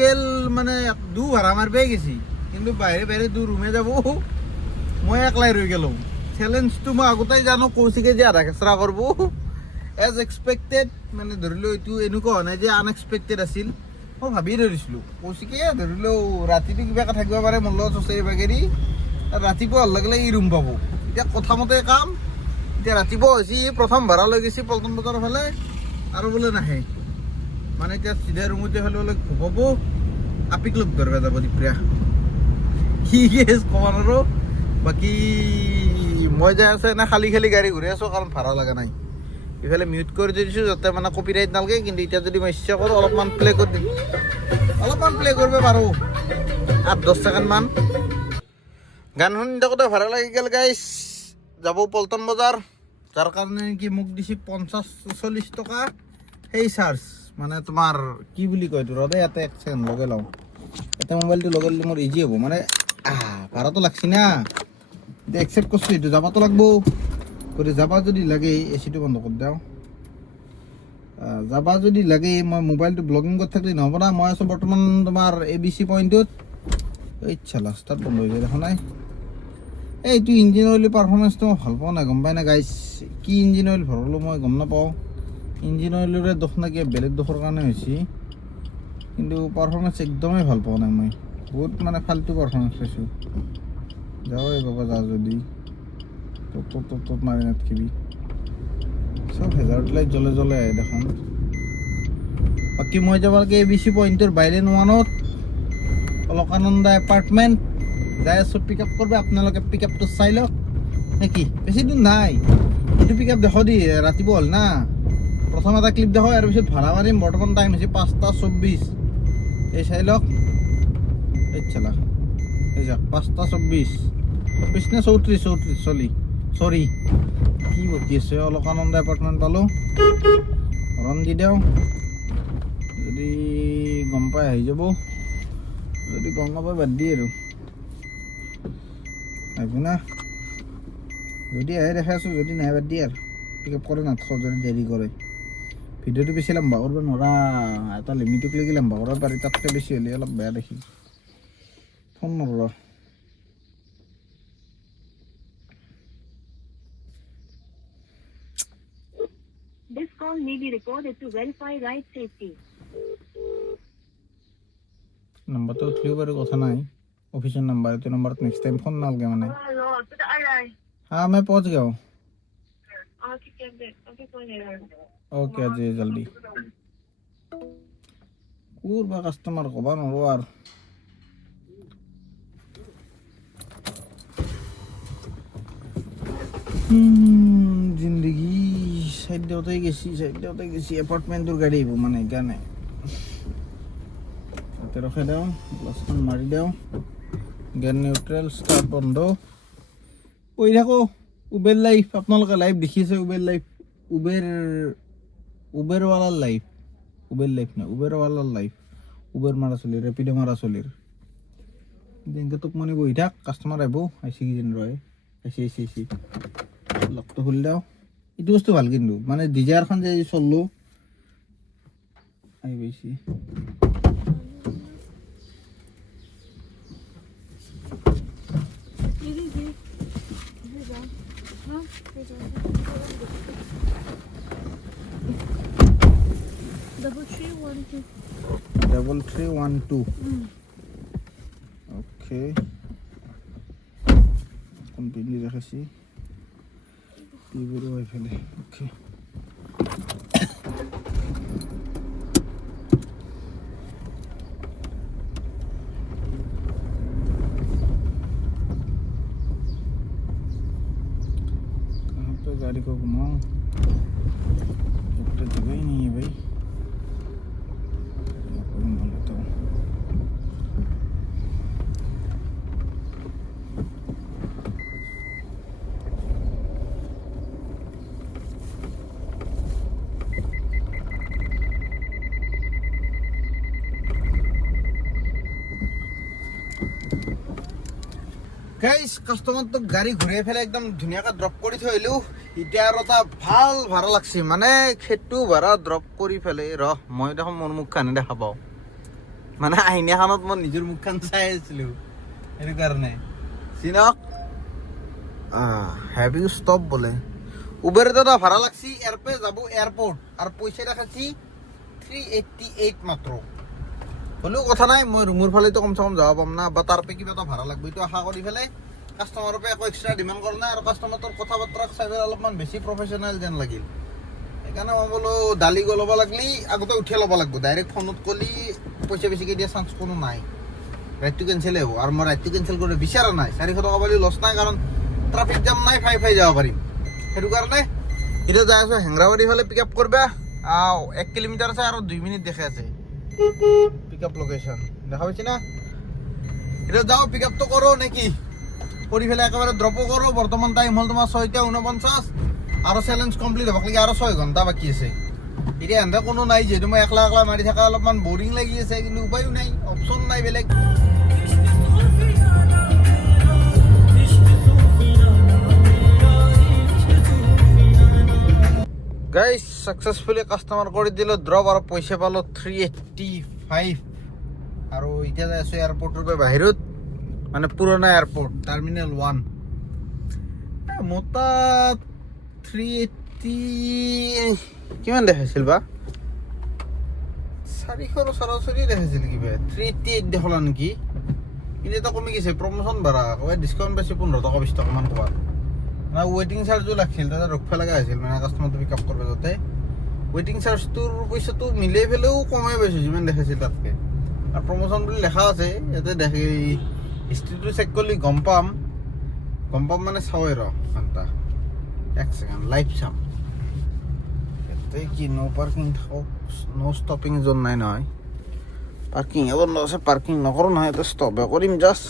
গেল মানে ভাড়া মাৰিবই গেছি কিন্তু বাহিৰে বাহিৰে ৰুমে যাব মই একলাই ৰৈ গেলো চেলেঞ্জটো মই আগতেই জানো কৌশিকে যে আধা খেচৰা কৰিব এজ এক্সপেক্টেড মানে ধৰিলোঁ এইটো এনেকুৱা হোৱা নাই যে আনএক্সপেক্টেড আছিল মই ভাবিয়ে ধৰিছিলোঁ কৌশিকে ধৰিলোঁ ৰাতিটো কিবা এটা থাকিব পাৰে মোৰ লগত চচৰি বাগেৰি ৰাতিপুৱা ভাল লাগিলে ই ৰুম পাব এতিয়া কথামতে কাম এতিয়া ৰাতিপুৱা হৈছে প্ৰথম ভাড়া লৈ গৈছে পল্টন বজাৰৰ ফালে আৰু বোলে নাহে মানে এতিয়া চিধা ৰুমতে হ'লে বোলে ঘুমাব আপিক লগ ধৰিব যাব দুপৰীয়া কি কেছ ক'ব নোৱাৰোঁ বাকী মই যাই আছে এনে খালী খালী গাড়ী ঘূৰি আছোঁ কাৰণ ভাড়া লগা নাই ইফালে মিউট কৰি দিছোঁ যাতে মানে কপিৰাইট নালাগে কিন্তু এতিয়া যদি মই ইচ্ছা কৰোঁ অলপমান প্লে কৰি দিম অলপমান প্লে কৰিব পাৰোঁ 8-10 ছেকেণ্ডমান গান শুনি থাকোঁতে ভাড়া লাগি গ'ল গাইছ যাব পল্টন বজাৰ যাৰ কাৰণে কি মোক দিছে 50-40 টকা সেই চাৰ্জ মানে তোমাৰ কি বুলি কয় এইটো ৰ'দে ইয়াতে এক ছেকেণ্ড লগাই লওঁ এটা মোবাইলটো লগাই দিলে মোৰ ইজি হ'ব মানে ভাড়াটো লাগছি না এতিয়া একচেপ্ট কৰিছোঁ এইটো যাবতো লাগব কৰি যাবা যদি লাগে এচিটো বন্ধ কৰি দিওঁ যাবা যদি লাগে মই মোবাইলটো ব্লগিং কৰি থাকিলে নহ'ব না মই আছোঁ বৰ্তমান তোমাৰ ABC পইণ্টত ইচ্ছা লাষ্টাত বন্ধ হৈ যায় দেখা নাই এইটো ইঞ্জিন অইলৰ পাৰফৰ্মেঞ্চটো মই ভাল পোৱা নাই গম পাই না গাইছ কি ইঞ্জিন অইল ভৰালোঁ মই গম নাপাওঁ ইঞ্জিন অইলৰে দুখ না কিবা বেলেগ দুখৰ কাৰণে হৈছে কিন্তু পাৰফৰ্মেঞ্চ একদমেই ভাল পোৱা নাই মই বহুত মানে ফাল্টু পাৰফৰ্মেঞ্চ পাইছোঁ যাওঁ বাবা যা যদি ত'ত মাৰি নাথাকিবি চব হেজাৰত লাইট জ্বলে জ্বলে আহে দেখোন বাকী মই যাব লাগে ABC পইণ্টৰ বাইলেন 1ত অলকানন্দা এপাৰ্টমেণ্ট যাই আছোঁ পিক আপ কৰিব আপোনালোকে পিক আপটো চাই লওক নেকি বেছি দিন নাই এইটো পিক আপ দেখো দি ৰাতিপুৱা হ'ল না প্ৰথম এটা ক্লিপ দেখো ইয়াৰ পিছত ভাড়া মাৰিম বৰ্তমান টাইম হৈছে 5:24 এই চাই লওক এই চালা এই যাওক 5:24 নে 34 চৰি কি বকি আছে অলকানন্দা এপাৰ্টমেণ্ট পালোঁ হৰণ দি দিওঁ যদি গম পাই আহি যাব যদি গম নাপায় বাদ দিয়ে আৰু আহিব না যদি আহে দেখাই আছোঁ যদি নাই বাদ দিয়ে আৰু পিক আপ কৰে নাথাকক যদি দেৰি কৰে ভিডিঅ'টো বেছি লম্বা কৰিব নোৱাৰা এটা লিমিটক লাগি লম্বা কৰিব পাৰি তাতকৈ বেছি হ'লে অলপ বেয়া দেখি ফোন নকৰ This call may be recorded to verify right safety. নম্বৰটো উঠিলেও বাৰু কথা নাই অফিচৰ নম্বৰ এইটো নম্বৰত নেক্সট টাইম ফোন নালাগে মানে Hello, kita alay. हाँ मैं पहुंच गया हूँ ठीक है, अभी कोई नहीं रहा. ओके जी जल्दी पूर्व कस्टमर को बनो यार जिंदगी साइड देवते गेसी एपार्टमेंटर गाड़ी वो माने गाने तेरे खेदा ग्लासखन मारी दाও गेन নিউট্রাল স্টার্ট বন্ধ ওই দেখো উবের লাইফ আপনারা লাইভ দেখিছে উবের লাইফ উবের উবেৰৱালাৰ লাইফ নাই উবেৰৱালাৰ লাইফ উবেৰ মাৰা চলিৰ ৰেপিড' মাৰা চলিৰ যেনেকৈ তোক মানে বহি থাক কাষ্টমাৰ আহিব আইচি কিজন ৰয় আইচি লকটো খুলি দিওঁ এইটো বস্তু ভাল কিন্তু মানে ডিজায়াৰখন যে চললো আহি পাইছি Double 312. 3312 ওকে কোম্পানি দেখাছি পিবুৰো এইফালে ওকে कहाँ पे गाड़ी को घुमाऊं तो जगह ही नहीं है भाई घुमा लेता हूँ গাইস কাস্টমার তো গাড়ি ঘুরিয়ে ফেলে একদম ধুনীয়াকৈ ড্ৰপ কৰি থৈলো এতিয়া আৰু এটা ভাল ভাড়া লাগছে মানে সেইটো ভাড়া ড্ৰপ কৰি ফেলে মই দেখোন মোৰ মুখখানে দেখা পাওঁ মানে আইনাখনত মই নিজৰ মুখখন চাই আছিলো সেইটো কাৰণে চিনক হ্যাভ ইউ স্টপ বলে উবেৰত এটা ভাড়া লাগছে ইয়াৰ পৰা যাব এয়াৰপোৰ্ট আৰু পইচা দেখাচ্ছি 388 মাত্ৰ হলেও কথা নাই মই ৰুমৰ ফালে তো কমসে কম যাব পাম না বা তাৰ পে কিবা এটা ভাড়া লাগবে তো আশা কৰি ফেলে কাস্টমাৰৰ পৰা একো এক্সট্ৰা ডিমান্ড কৰা নাই আৰু কাস্টমাৰৰ কথা বাৰ্তা চাই অলপমান বেছি প্ৰফেচনেল যেন লাগিল সেইকাৰণে মই বোলো দালি গলব লাগলি আগতে উঠিয়ে ল'ব লাগব ডাইৰেক্ট ফোনত কলি পইচা বেছিকৈ দিয়া চান্স কোনো নাই ৰাইডটো কেঞ্চেলেই হ'ব আৰু মই ৰাইডটো কেঞ্চেল কৰিব বিচৰা নাই 400 টকা বুলি লছ নাই কাৰণ ট্ৰাফিক জাম নাই ফাই যাব পাৰিম সেইটো কাৰণে এতিয়া যাই আছো হেংৰাবাৰী ফালে পিক আপ কৰবা 1 কিলোমিটাৰ আছে আৰু 2 মিনিট দেখাই আছে পিকআপ লোকেশন দেখা পাচ্ছি না এটা যাও পিকআপ তো করো নাকি করি ফেলে একেবারে ড্রপ করো বর্তমান টাইম হল তোমার 6:49 আর চ্যালেঞ্জ কমপ্লিট হবে কি আর 6 ঘন্টা বাকি আছে এটা এন্ড কোনো নাই যে তুমি একলা একলা মারি থাকা অলপমান বোরিং লাগি আছে কিন্তু উপায়ও নাই অপশন নাই বেলেগ গাইস সাকসেসফুলি কাস্টমার করে দিল ড্রপ আর পয়সা পালো 385 আর ইটা যাইছো এয়ারপোর্টের পে বাহিরত মানে পুরোনো এয়ারপোর্ট টার্মিনাল 1 মোটা 380 কিমান দেখাইছিল বা 400 সরাসরি দেখাইছিল কি বে 388 দেখালা নাকি কিন্তু এটা কমে গেছে প্রমোশন বাড়া কয় ডিসকাউন্ট বেশি 15 টাকা 20 টাকা মান কবা না ওয়েটিং চার্জও লাগছিল দাদা রক্ষা লাগা আছিল মানে কাস্টমার পিক আপ করবে যাতে ওয়েটিং চার্জ তোর পয়সা তো মিলে ফেলেও কমাই পাইছো যিমান দেখাইছিল তাতকে আর প্রমোশন বুলি লেখা আছে ইয়াতে দেখি হিস্ট্রিটো চেক করলি গম পাম মানে চাওই ঘন্টা 1 সেকেন্ড লাইভ চাম এতে কি নো পার্কিং থাকক নো স্টপিং জোন নাই নহয় পার্কিং এবার আছে পার্কিং নকৰো নহয় তো স্টপে কৰিম জাস্ট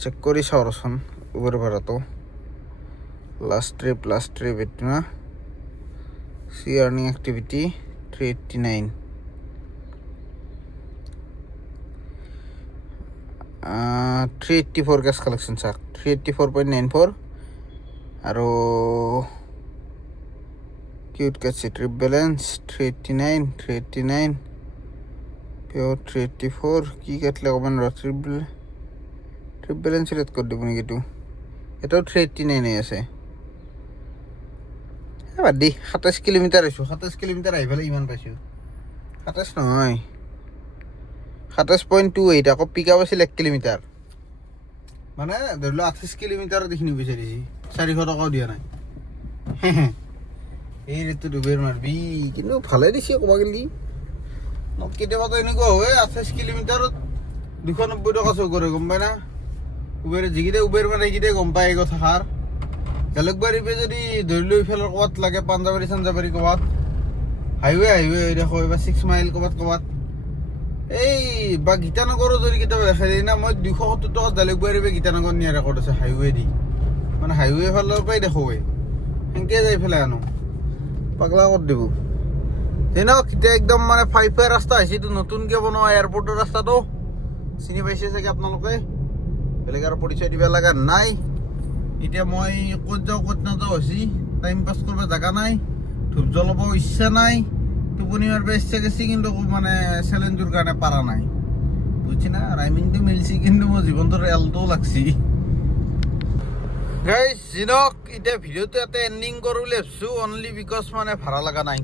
চেক কৰি চাও ৰচোন উবেৰ ভাড়া তো last trip itu na see earning activity 389 384 cash collection sak 384.94 aro cute cash trip balance 389 pure 384 ki katle koman ro trip balance ret kor dibuni gitu এটাও 389 আছে এবার দি 27 কিলোমিটার আইছো 27 কিলোমিটার আই ফেলে ইমান পাইছো 27 নহয় 27.28 আকৌ পিকআপ আছিল 1 কিলোমিটার মানে ধৰিলো 28 কিলোমিটাৰ দেখিনি বিচাৰিছি 400 টাকাও দিয়া নাই এই ৰেটো দুবেৰ মাৰবি কিন্তু ভালে দিছে কবা গলি মোক কেতিয়াবা তো এনেকুৱা হয় 28 কিলোমিটাৰত 290 টাকা চৌ কৰে গম পাই না উবেৰ যিগিতে উবেৰ মানে এইগিতে গম পাই এই কথা হাৰ জালুকবাৰী পে যদি ধৰি লৈ ফেলৰ ক'বাত লাগে পাঞ্জাবাৰী চাঞ্জাবাৰী ক'বাত হাইৱে দেখো এবাৰ 6 মাইল ক'বাত এই বা গীতানগৰও যদি কেতিয়াবা দেখাই দিই না মই 270 টাকা জালুকবাৰী পে গীতানগৰ নিয়া ৰেকৰ্ড আছে হাইৱে দি মানে হাইৱে ফালৰ পৰাই দেখো সেনকে যাই ফেলে আনো পাগলা কৰি দিব যেনক এতিয়া একদম মানে ফাইফাই ৰাস্তা হৈছে, এইটো নতুনকে বনোৱা এয়াৰপৰ্টৰ ৰাস্তাটো চিনি পাইছে চাগে আপোনালোকে, বেলেগ আৰু পৰিচয় দিব লগা নাই। এতিয়া মই ক'ত যাওঁ ক'ত নাযাওঁ হৈছে, টাইম পাছ কৰিব জেগা নাই, ধূপ জ্বলাব ইচ্ছা নাই, টোপনি মাৰিব ইচ্ছা গৈছে, কিন্তু মানে চেলেঞ্জৰ কাৰণে পাৰা নাই, বুজিছি না? ৰাইমিংটো মিলছি, কিন্তু মোৰ জীৱনটোৰ এলটোও লাগছি। গাইজ জিনক এতিয়া ভিডিঅ'টো ইয়াতে এণ্ডিং কৰোঁ বুলি ভাবিছোঁ, অনলি বিকজ মানে ভাড়া লগা নাই।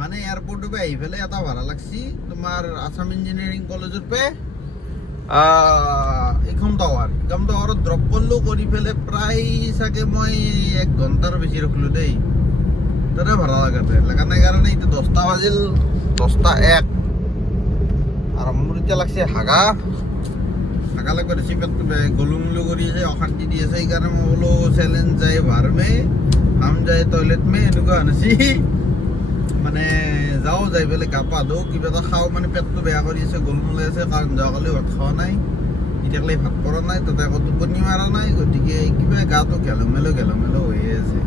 মানে এয়াৰপৰ্টৰ পৰা আহি পেলাই এটা ভাড়া লাগছি তোমাৰ আছাম ইঞ্জিনিয়াৰিং কলেজৰ পৰা এইখন টাৱাৰত ড্ৰপ কৰিলোঁ, কৰি পেলাই প্ৰায় চাগে মই 1 ঘণ্টাৰ বেছি ৰখিলোঁ দেই, তাতে ভাড়া লগা নাই কাৰণে এতিয়া 10টা বাজিল, 10:01 আৰু মোৰ এতিয়া লাগছে হাগা লাগব দিছে, পেটটো গলুমলু কৰি আছে, অশান্তি দি আছে, সেইকাৰণে মই বোলো চেলেঞ্জ যায় বাৰ মে হাম যায় টয়লেট মে, এনেকুৱা হৈছি। মানে যাওঁ, যাই পেলাই গা পা ধুওঁ, কিবা এটা খাওঁ, মানে পেটটো বেয়া কৰি আছে, গলমলাই আছে, কাৰণ যোৱাকালি ভাত খোৱা নাই, এতিয়াকালি ভাত কৰা নাই, তাতে আকৌ টোপনি মাৰা নাই, গতিকে কিবা গাটো ঘেলমেলো হৈয়ে আছে।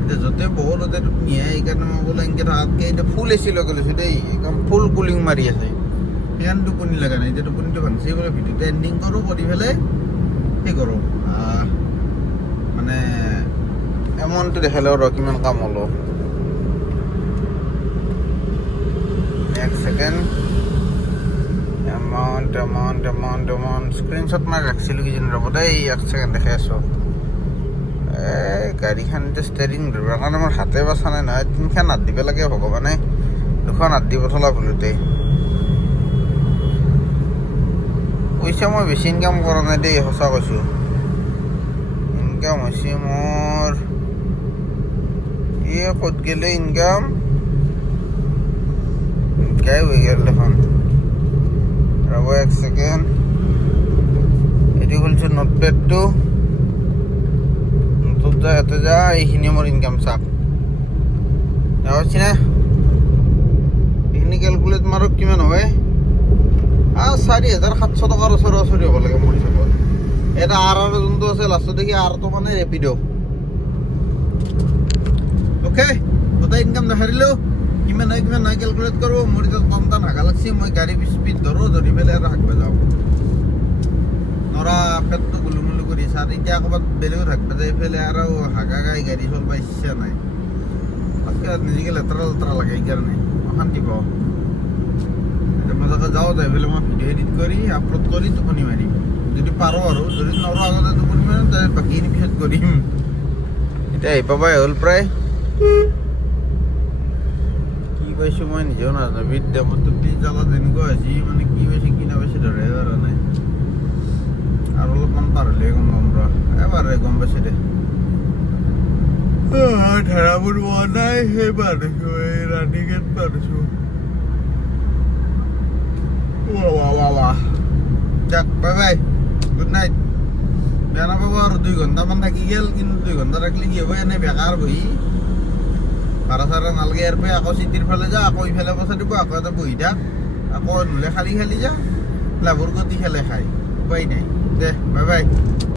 এতিয়া য'তে বহুত ত'তে টোপনি আহে, সেইকাৰণে মই বোলো এনেকৈ থকাতকৈ এতিয়া ফুল এচি লগাই লৈছোঁ দেই, একদম ফুল কুলিং মাৰি আছে, সেইকাৰণে টোপনি লগা নাই। এতিয়া টোপনিটো ভাঙিছে বোলে, ভিডিঅ'টো এণ্ডিং কৰোঁ, কৰি পেলাই সেই কৰোঁ, মানে এমাউণ্টটো দেখাই লওঁ ৰ কিমান কাম হ'লো। 1 ছেকেণ্ড, এমাউণ্ট স্ক্ৰীনশ্বট মাৰি ৰাখিছিলোঁ কিজানি, ৰ'ব দেই 1 ছেকেণ্ড দেখাই আছোঁ। গাড়ীখন এতিয়া ষ্টেৰিং ধৰিবৰ কাৰণে মোৰ হাতে বাচা নাই নহয়, 3খন হাত দিব লাগে ভগৱানে, 2খন হাত দি পঠলা ভুলোতে। পইচা মই বেছি ইনকাম কৰা নাই দেই, সঁচা কৈছোঁ। ইনকাম হৈছে মোৰ ক'ত গ'লে ইনকাম গায়ব হৈ গ'ল দেখোন, ৰ'ব 1 ছেকেণ্ড, এইটো খুলিছোঁ নোটপেডটো, নোটত যা, ইয়াতে যা, এইখিনি মোৰ ইনকাম চাওক, পাইছি না? এইখিনি কেলকুলেট মাৰক কিমান হয়, 4,700 টকাৰ ওচৰা-ওচৰি হ'ব লাগে মোৰ হিচাপত। এটা আৰ যোনটো আছে লাষ্টত দেখি আৰটো মানে ৰেপিড'। অ'কে, গোটেই ইনকাম দেখাই দিলোঁ, কিমান হয় কেলকুলেট কৰোঁ। মোৰ এতিয়া কম হাগা লাগছি, মই গাড়ী স্পীড ধৰি পেলাই আৰু হাগবা যাওঁ, নৰা পেটটো গুলুমুলু কৰি আছে, আৰু এতিয়া ক'ৰবাত বেলেগত হাগবা যাই পেলাই আৰু হাগা গাড়ী চলিব ইচ্ছা নাই, তাতকৈ নিজকে লেতেৰা লাগে, সেইকাৰণে অশান্তি পাওঁ। মজাকে যাওঁ, যাই পেলাই মই ভিডিঅ' এডিট কৰি আপলোড কৰি টোপনি মাৰিম, যদি পাৰোঁ, আৰু যদি নৰো আগতে টোপনি মাৰিম, তাৰ বাকীখিনি পিছত কৰিম। এতিয়া আহি পাবাই হ'ল প্ৰায়, কি পাইছোঁ মই নিজেও নাজানো, মোৰ টোপনি জালত যেনেকুৱা হৈছে, মানে কি পাইছে কি নাপাইছে ধৰিব পৰা নাই, আৰু অলপমান পাৰ হ'লে গম পাম ৰ, এবাৰ গম পাইছে দে, ধৰাবোৰ পোৱা নাই, সেই পাৰিছোঁ, এই ৰাণীগেট পাৰিছোঁ। যাক, বাই, গুড নাইট। বেয়া নাপাব আৰু 2 ঘণ্টামান থাকি গ'ল, কিন্তু 2 ঘণ্টা থাকিলে কি হ'ব, এনেই বেকাৰ বহি ভাড়া চাড়া নালাগে, ইয়াৰ পৰা আকৌ চিটিৰ ফালে যা, আকৌ ইফালে পইচা দিব, আকৌ এটা বহি থাক, আকৌ নহ'লে খালি যা, লাভৰ গতি খেলে খাই, উপায় নাই। দে, বাই।